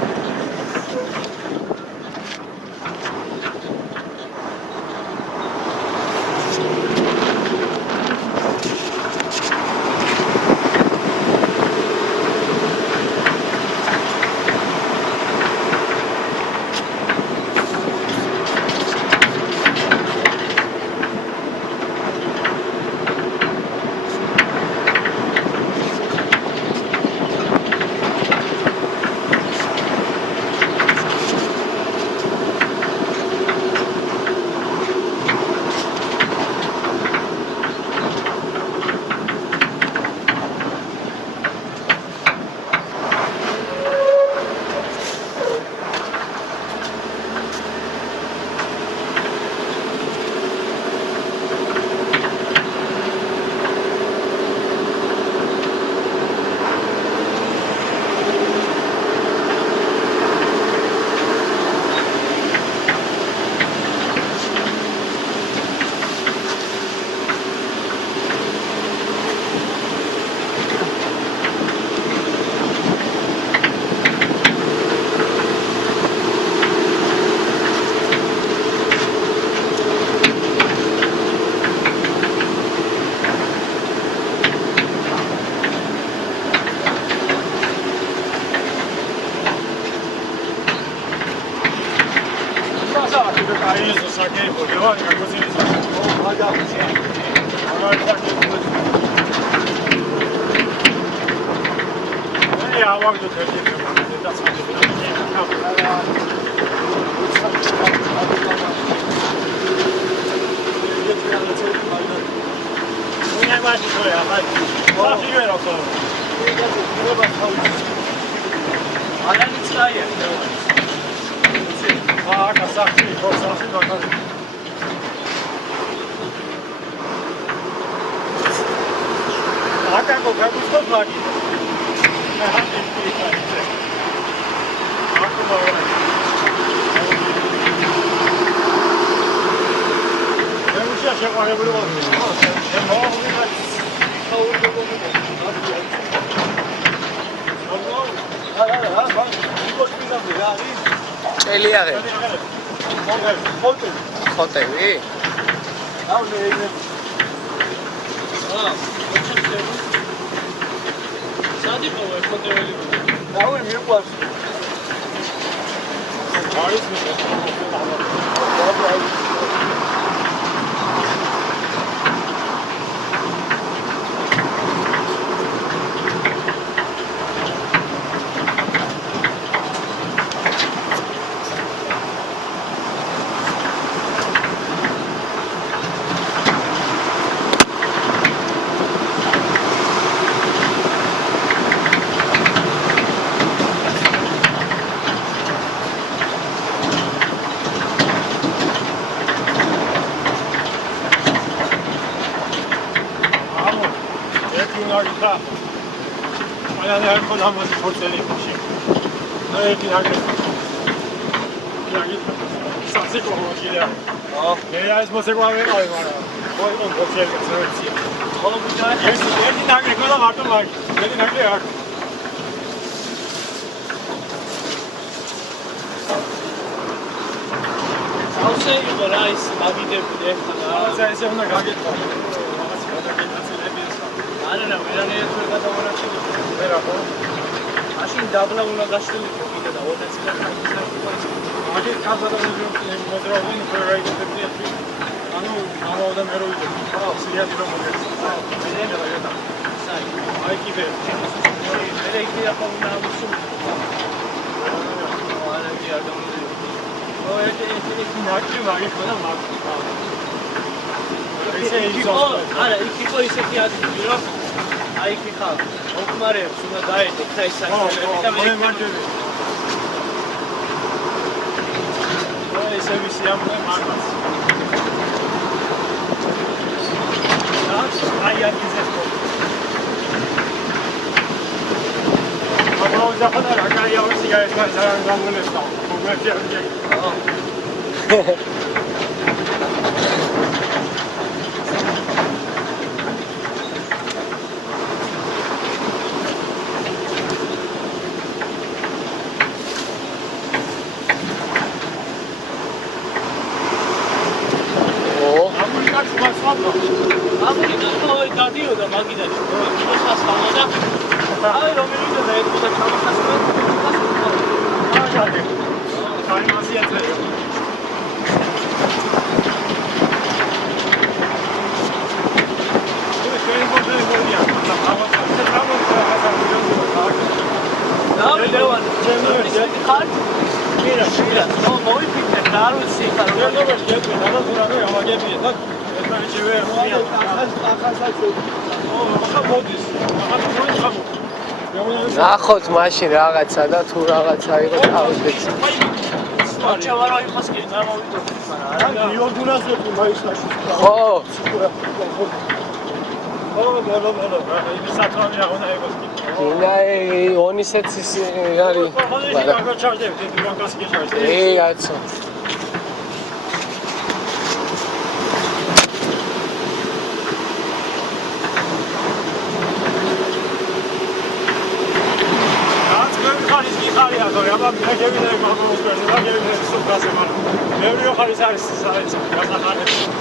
ჭელიაღები. ხოტები? სადიპოვე ხოტეველი. დავი მიყვარს. არის ნახოთ მაშინ რაღაცა და თუ რაღაცა იყო დავდეთ. აჩავარო იყოს კი გამოვიდოთ. იორდუნასები მაისაში. ხო. Ina onisets ari. Atso.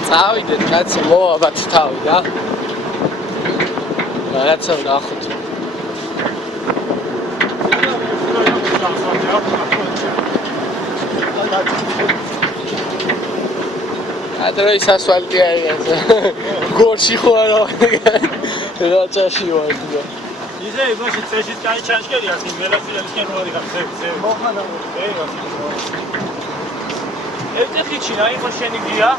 წავიდეთ კაცო მოაბათ თავი რა. რაღაცა ნახოთ. ადროის ასფალტი არის. გორში ხო არა. რაჭაში ვარ და. ისე იმაში წეშის კაი ჩაშკერია, იმ ველოსიპედისკენ რო არის ხზე. მოხანა. ევტეხიჩი რა იყო შენი გია?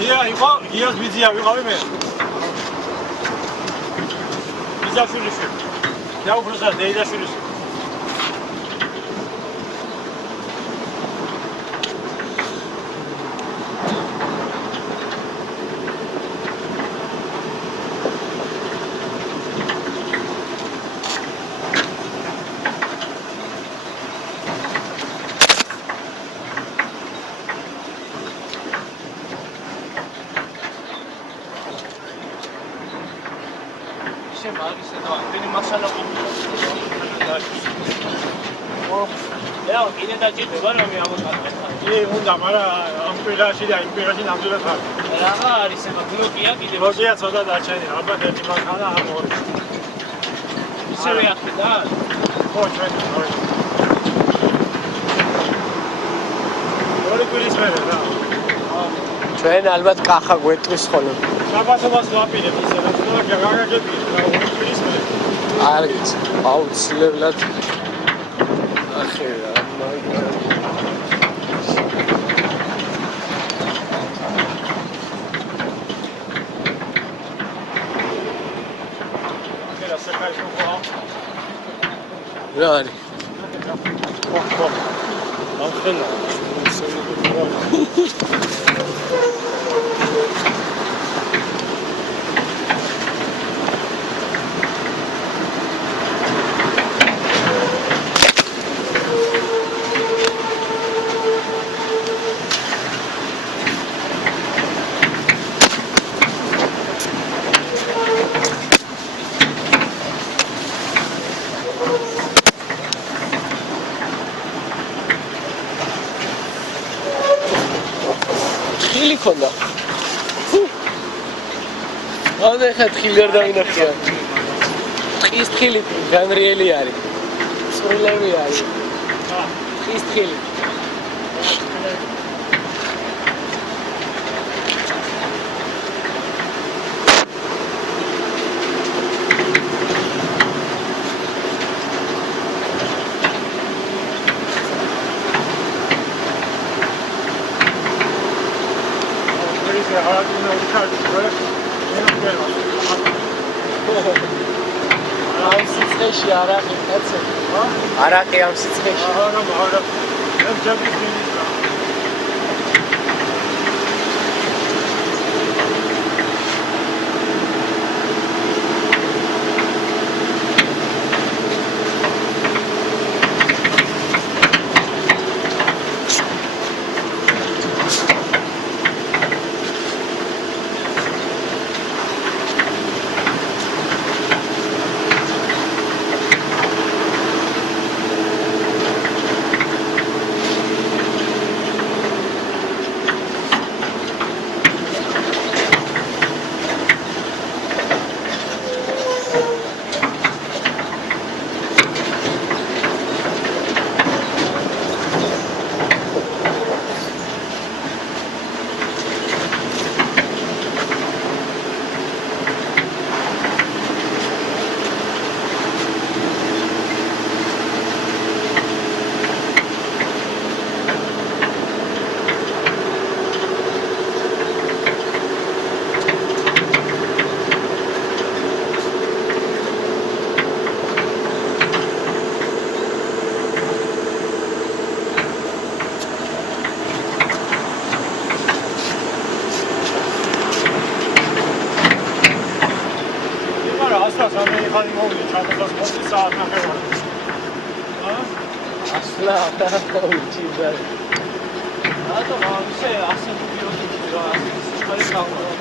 გია იყო, გიას ბიძია ვიყავი მე. ბიძაშვილიშვილი. და უბრალოდ დეიდაშვილიშვილი. მაგისა და ამდენი მასალა ყოფილა. ეხლა კიდე დაჭირდება რომ ამოყალიბო. უნდა, მაგრამ ამ პირაში და იმ პირაში ნამდვილად ხარ. რაღა არის ეხლა ბლოკია კიდე. ბლოკია ცოტა დარჩენილი, ალბათ ერთი მანქანა ამ ორი. ისევე ახლა ხო, ჩვენ ორი კვირის მერე რა. ჩვენ ალბათ კახა გვეტყვის ხოლმე. შაბათობას ვაპირებ ისე რა თქმა უნდა გაგაგები რა ორი კვირის მერე. არ ვიცი, აუცილებლად ახე რა მაგარი. აკერა საკაი ხო. რა არის? ხო. ახლა ხილი ქონდა. ანა ხა ხილი არ დავინახია. ხის ხილი განრიელი არის. სრულები არის. ხის ხილი. ამ სიცხეში არაყი კაცო. არაყი ამ სიცხეში. არა. ეს ჯაბის მინისტრა. Asla uçuyor. Adam abi şey aslında biliyorsun ya aslında çıkarı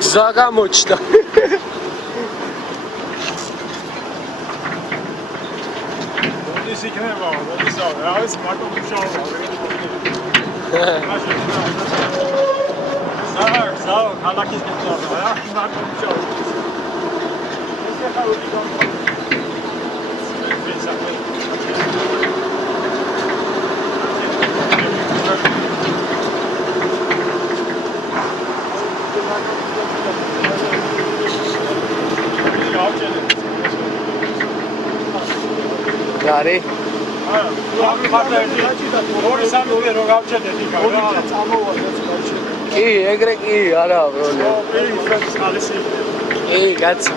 გზა გამოჩნდა. ის იქნება, მოდის რა, არის მარტო მუშაობა, ვერ ზაო, ქალაქის კეთილობა, რა? მაგ ჩაუ. ეს ახლა უდი გამ. Gari. Კი, ეგრე კი, არა, ბროლო. კი, გაცა.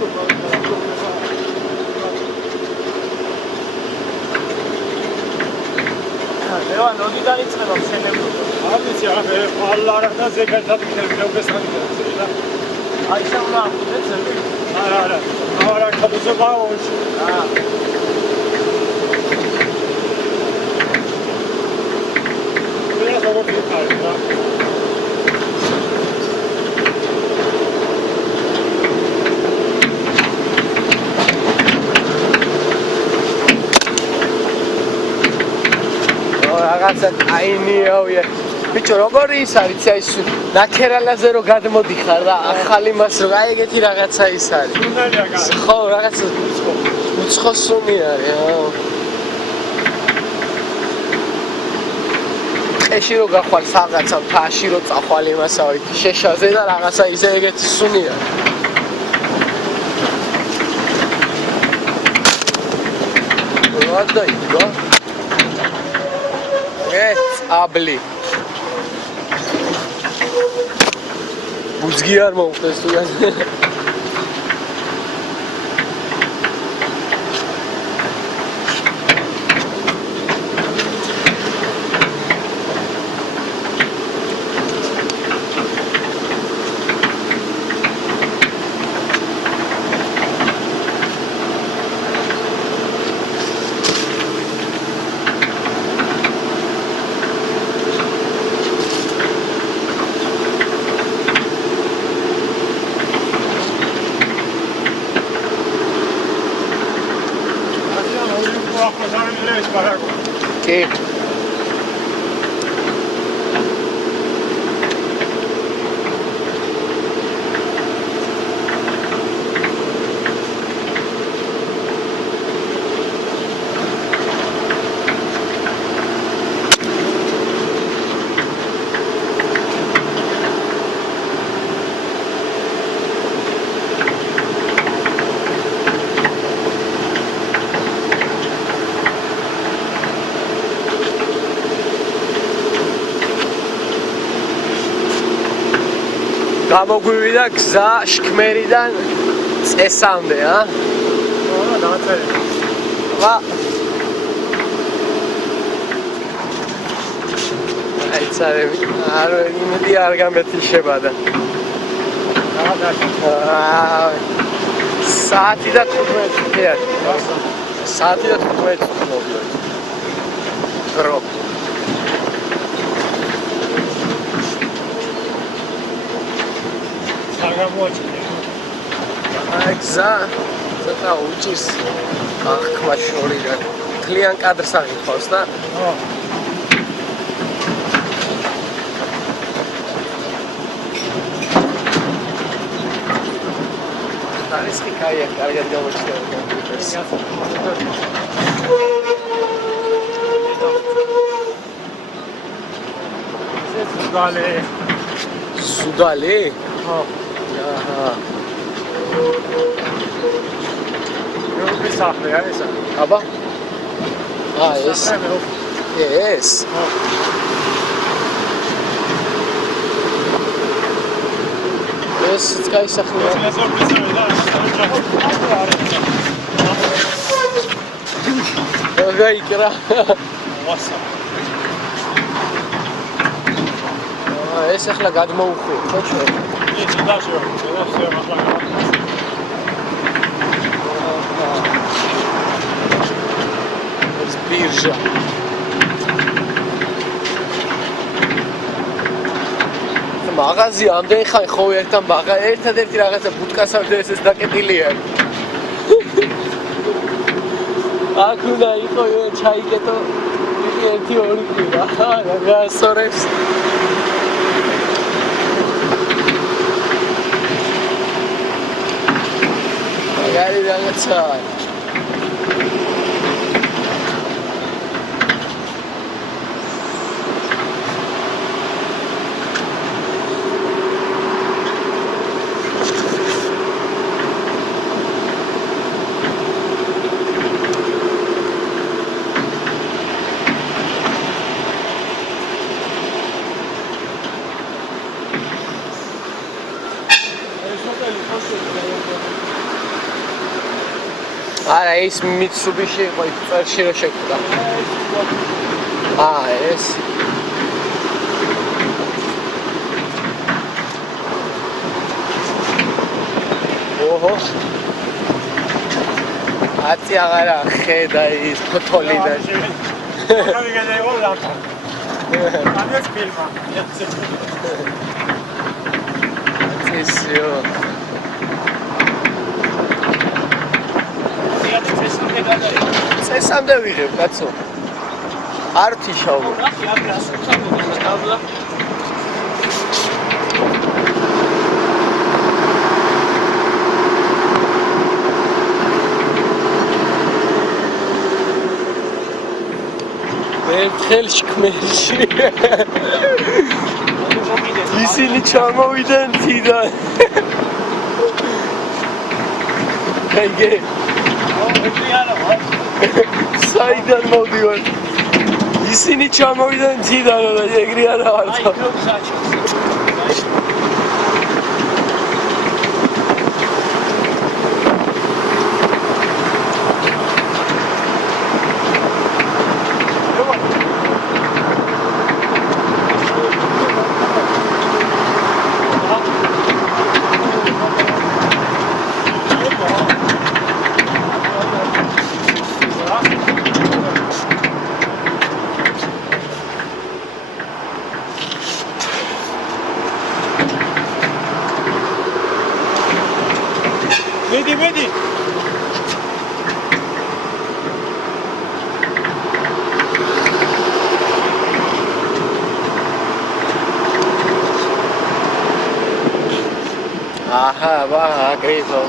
ლევან, როდიდან იწყება მშენებლობა? არ ვიცი, არა და ზეგანთან მიდევდეს ამიტომ და აი შეულა ამბობთ არა, ხაბუზობა ოჩი. რაღაცა აინიავია. ბიჭო, როგორი ის არის ის ნაქერალაზე რო გადმოდიხარ და ახალი მას რო აი ეგეთი რაღაცა ის არის. სუნელია გარი. ხო, რაღაცა უცხო სუნი არის, ეში რო გახვალ რაღაცა ფაში რო წახვალ იმასავით შეშაზე და რაღაცა ისე ეგეთი სუნია. როდა იგო? აბლი. ბუძგი არ მომხდეს თუ და კი გამოგვივიდა გზა შქმერიდან წესამდე, დაწერე. ვა აი წარები, იმედი არ გამეთიშება და საათი და 15 საათი და 15 მოვიდა. დრო გზა ცოტა უჭის აღქმა შორიდან თლიან კადრს აღიქვავს და არის კი კაია, კარგად გამოჩნდება კომპიუტერს. ზუდალე? ხო. აჰა. როგორი სახლია ეს? აბა. ეს. ეს. ეს გაისახება. გაიკრა. ეს ახლა გადმოუხვი, ხო ჩვენ? ის დაშო, ეს ბირჟა. მაღაზია ამდენი ხანი ხო ერთთან ერთადერთი რაღაცა ბუტკასავდა ეს დაკეტილია. აქ უნდა იყო ჩაიკეტო ერთი ორი კვირა. გასწორებს. მაგარი რაღაცა. არა ეს Mitsubishi იყო იქ წელში რო შეკვდა. ეს ოჰო აცი აღარა ხედა ის ფოთოლი და გამიგედა იყო ლამპა. ამის ფილმა. ისიო წესამდე ვიღებ კაცო არ თიშავო ხელში კმერში ისინი ჩამოვიდნენ თიდან კაიგე საიდან მოვდივარ ისინი ჩამოვიდნენ თიდან და ეგრე არა ვარ მედი აჰა ვა აგრესო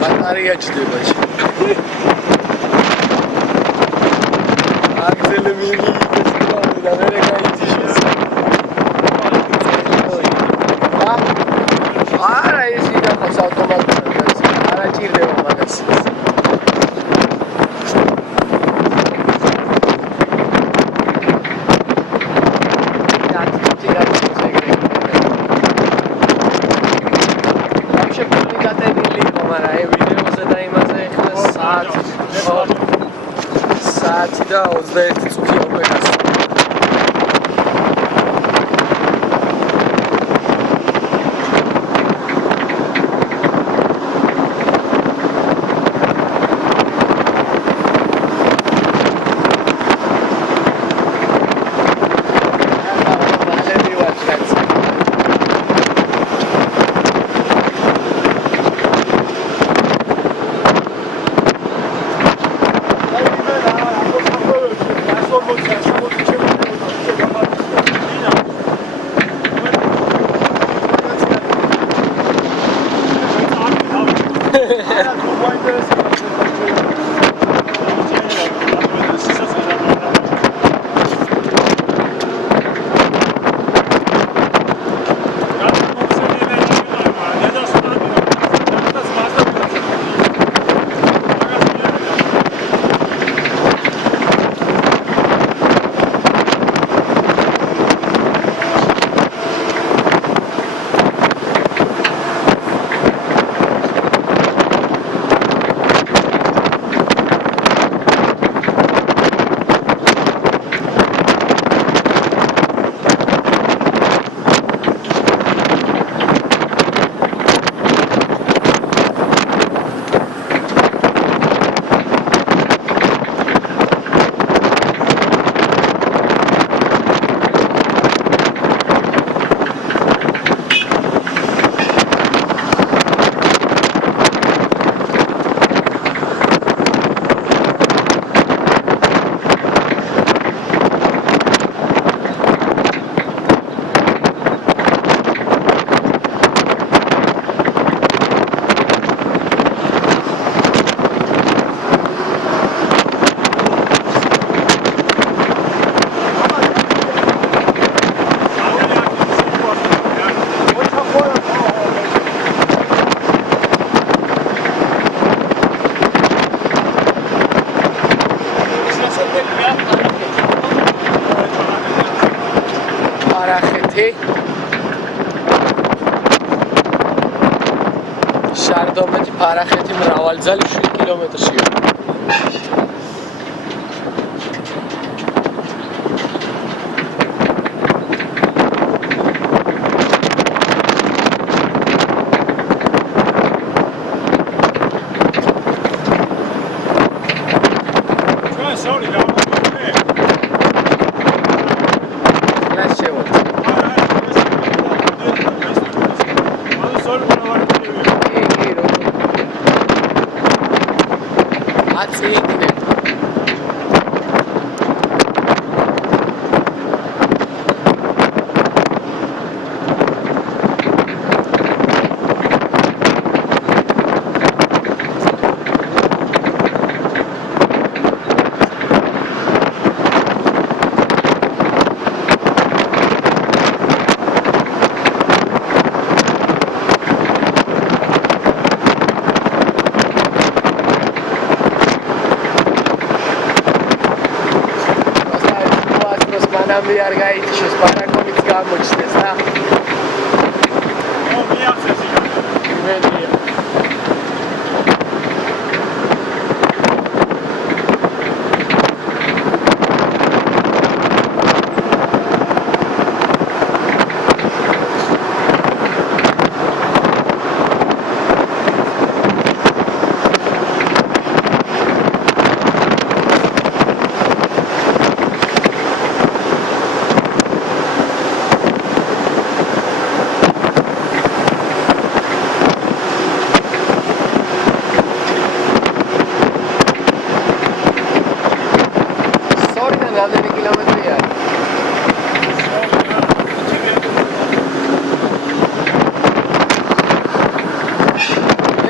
ბატარეა ჯდება აკცელი მინი და მერე გაიწიშეს არა ეს იდახოს ავტომატურად არა ჭირდება მაგას საათი და 21 წუთი ოპერაცია. შარდომეთი ფარახეთი მრავალძალი 7 კილომეტრშია. მანამდე არ გაიჩეს პარაკონიც გამოჩნდეს და მიახცეს მენია რამდენი კილომეტრია?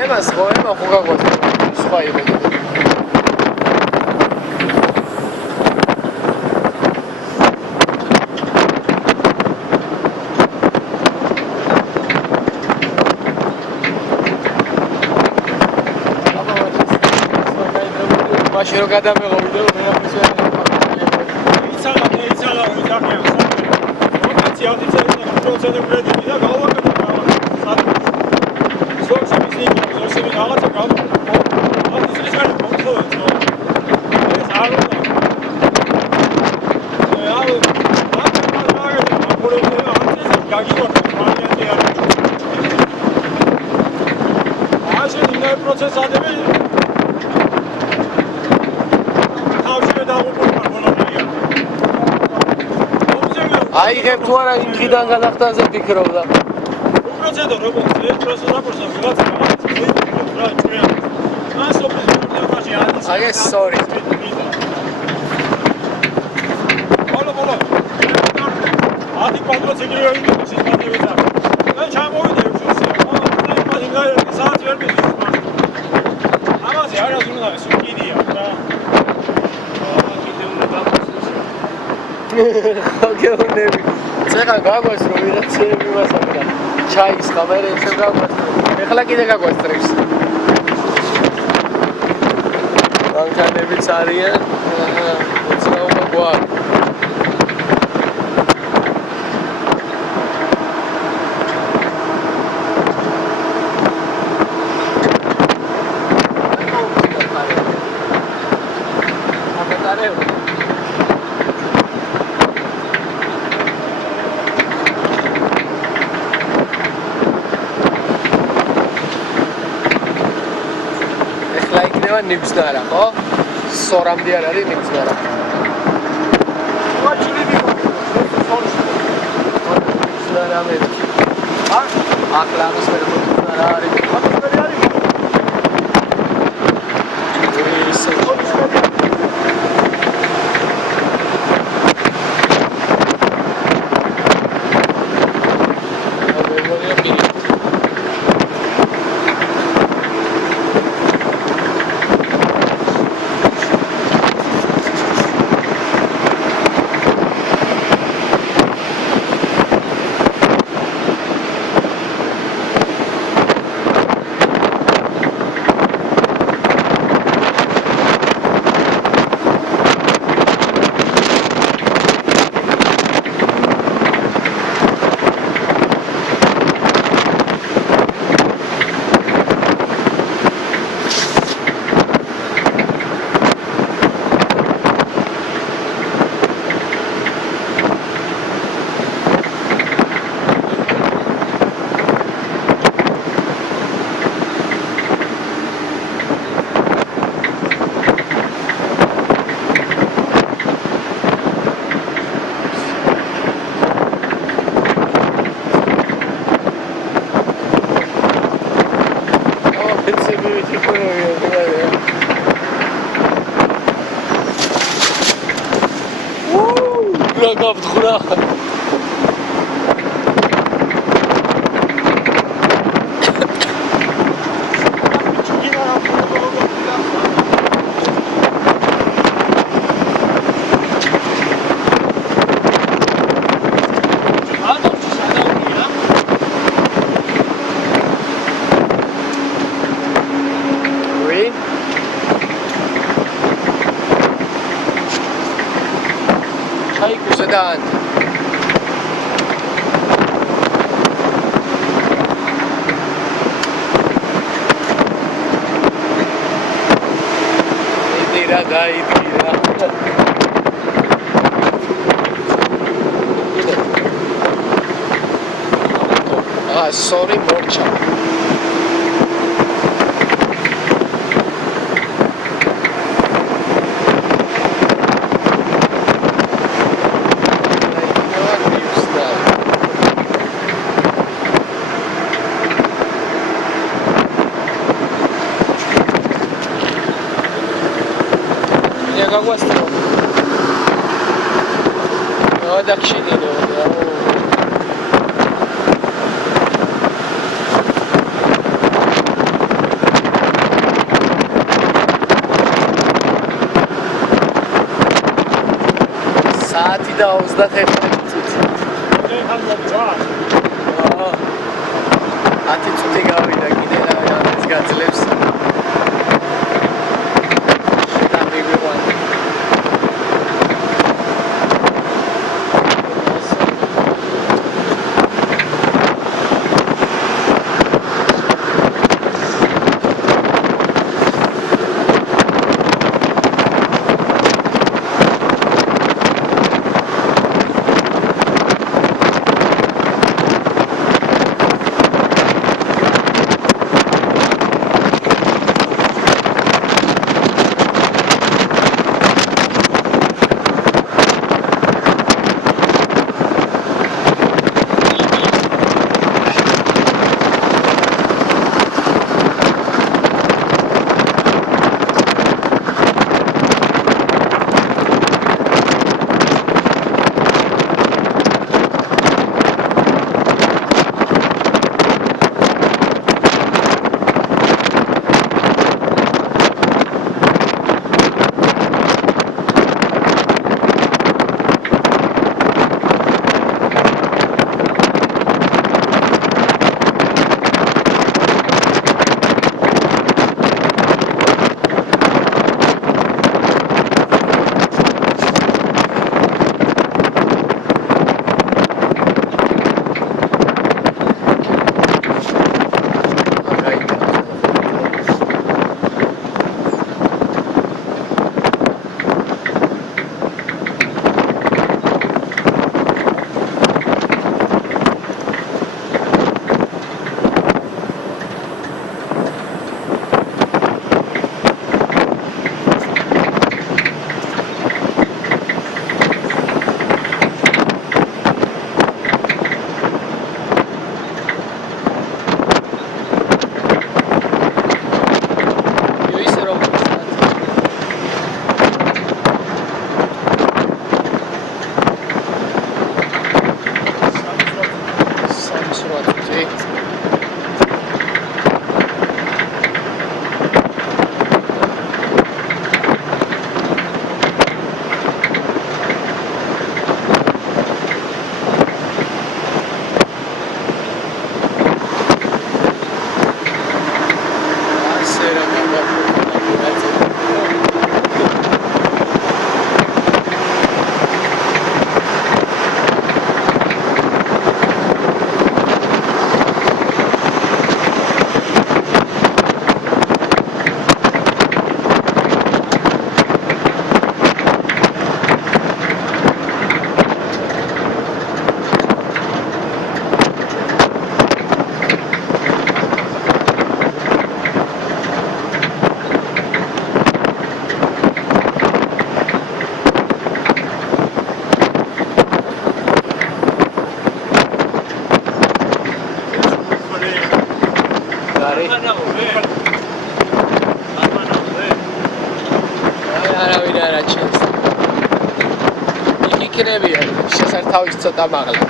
ემას ხო ემა ხო გაგვაწყდა სხვა იყო. მაშინ რო გადამეღობი და მე ამის აიღებ თუ არა იმ დღიდან გადახტაზე ფიქრობდა. უბრალოდ როგორც ეს პროცესი ვიღაცა რა ჭრია. I guess sorry. Bolo. Adi kontrol çekiliyor şimdi. Ben çam oynuyorum şu an. Ama saat vermedi. გეუბნები. წეღან გაგვას რომ ვიღაცები მასაკდა. ჩაის ხამერე ისევ გაგვასწრებს. ეხლა კიდე გაგვასწრებს. ბანკანებიც არიან. მოწაობა გვაქვს. ნიბზნარა, ხო? სორამდე არ არის ნიბზნარა. ნიბზნარა მეთქი. ახლა ამის ვერ ნიბზნარა არის. Done. Ah, sorry, Morcha. საათი და 31 წუთი. 10 წუთი გავიდა კიდე რა ის გაძლევს. არავინ არ აჩენს. იქ იქნებიან, შესართავის ცოტა მაღლა.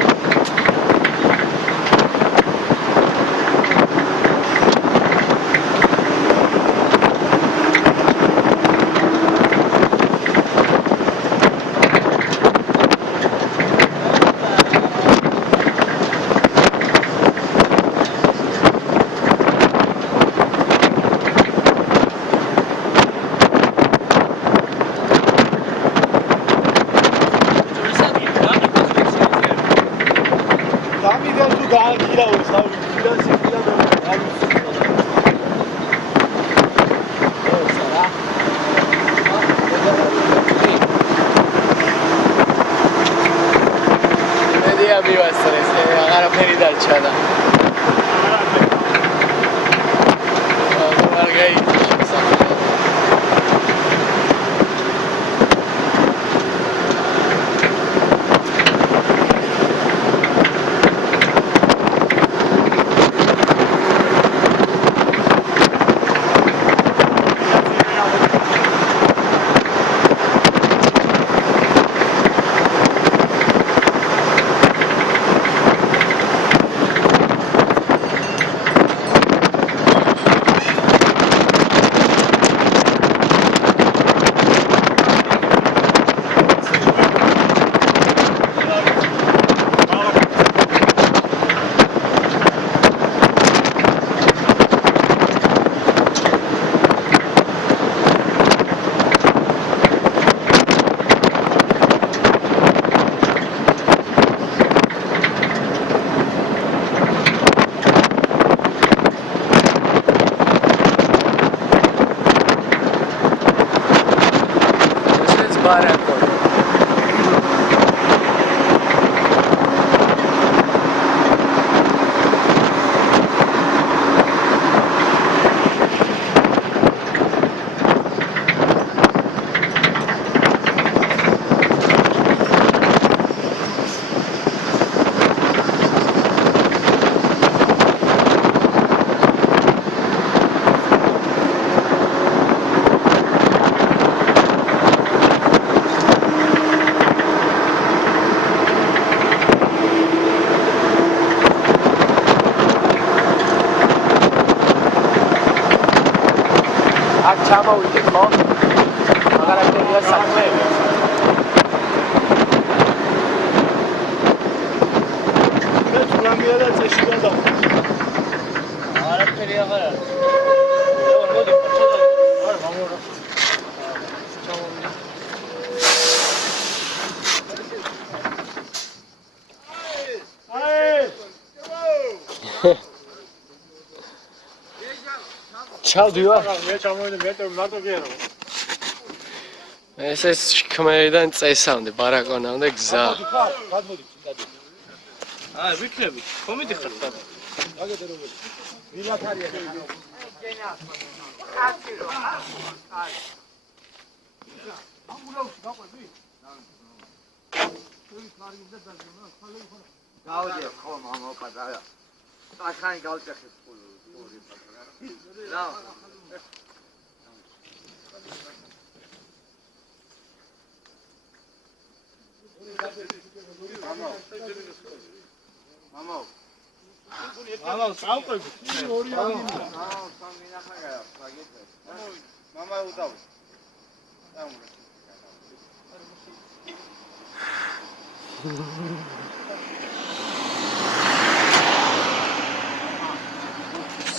დამიდან თუ გააგირავო თავი ფინანსი მედია მივასწრეს, აღარაფერი დარჩა და არ გაიჭირე შესაძლოა. Barako. აქ ჩამოვიდეთ, ხო? აღარაფერია საქმე. მე თურმეა და წეში გადავ. აღარაფერი აღარ არის. მოდი, ჩადა. არა, მამორა. ჩამოვიდეთ. ჩავდივა. მე ჩამოვიდე მეტრო ნატო გერო. ეს შქმერიდან წესამდე, ბარაკონამდე გზა. გადმოდი, წინდადი. აი, ვიქნები. ხომიდი ხარ და. აგეთე როგორ. ვილათარია. გავდიო ხო მამა პატარა. ახალი გავჭეხეს პული. რა. მამა. ამა წავყვები. ორი აღიმდა. სამინახა გაგეთე. მამა უდავ.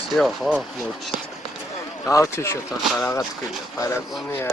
Всё, ხო, მოჩით. გავთიშოთ ახლა რაღაც თქვი, ბარაკონია.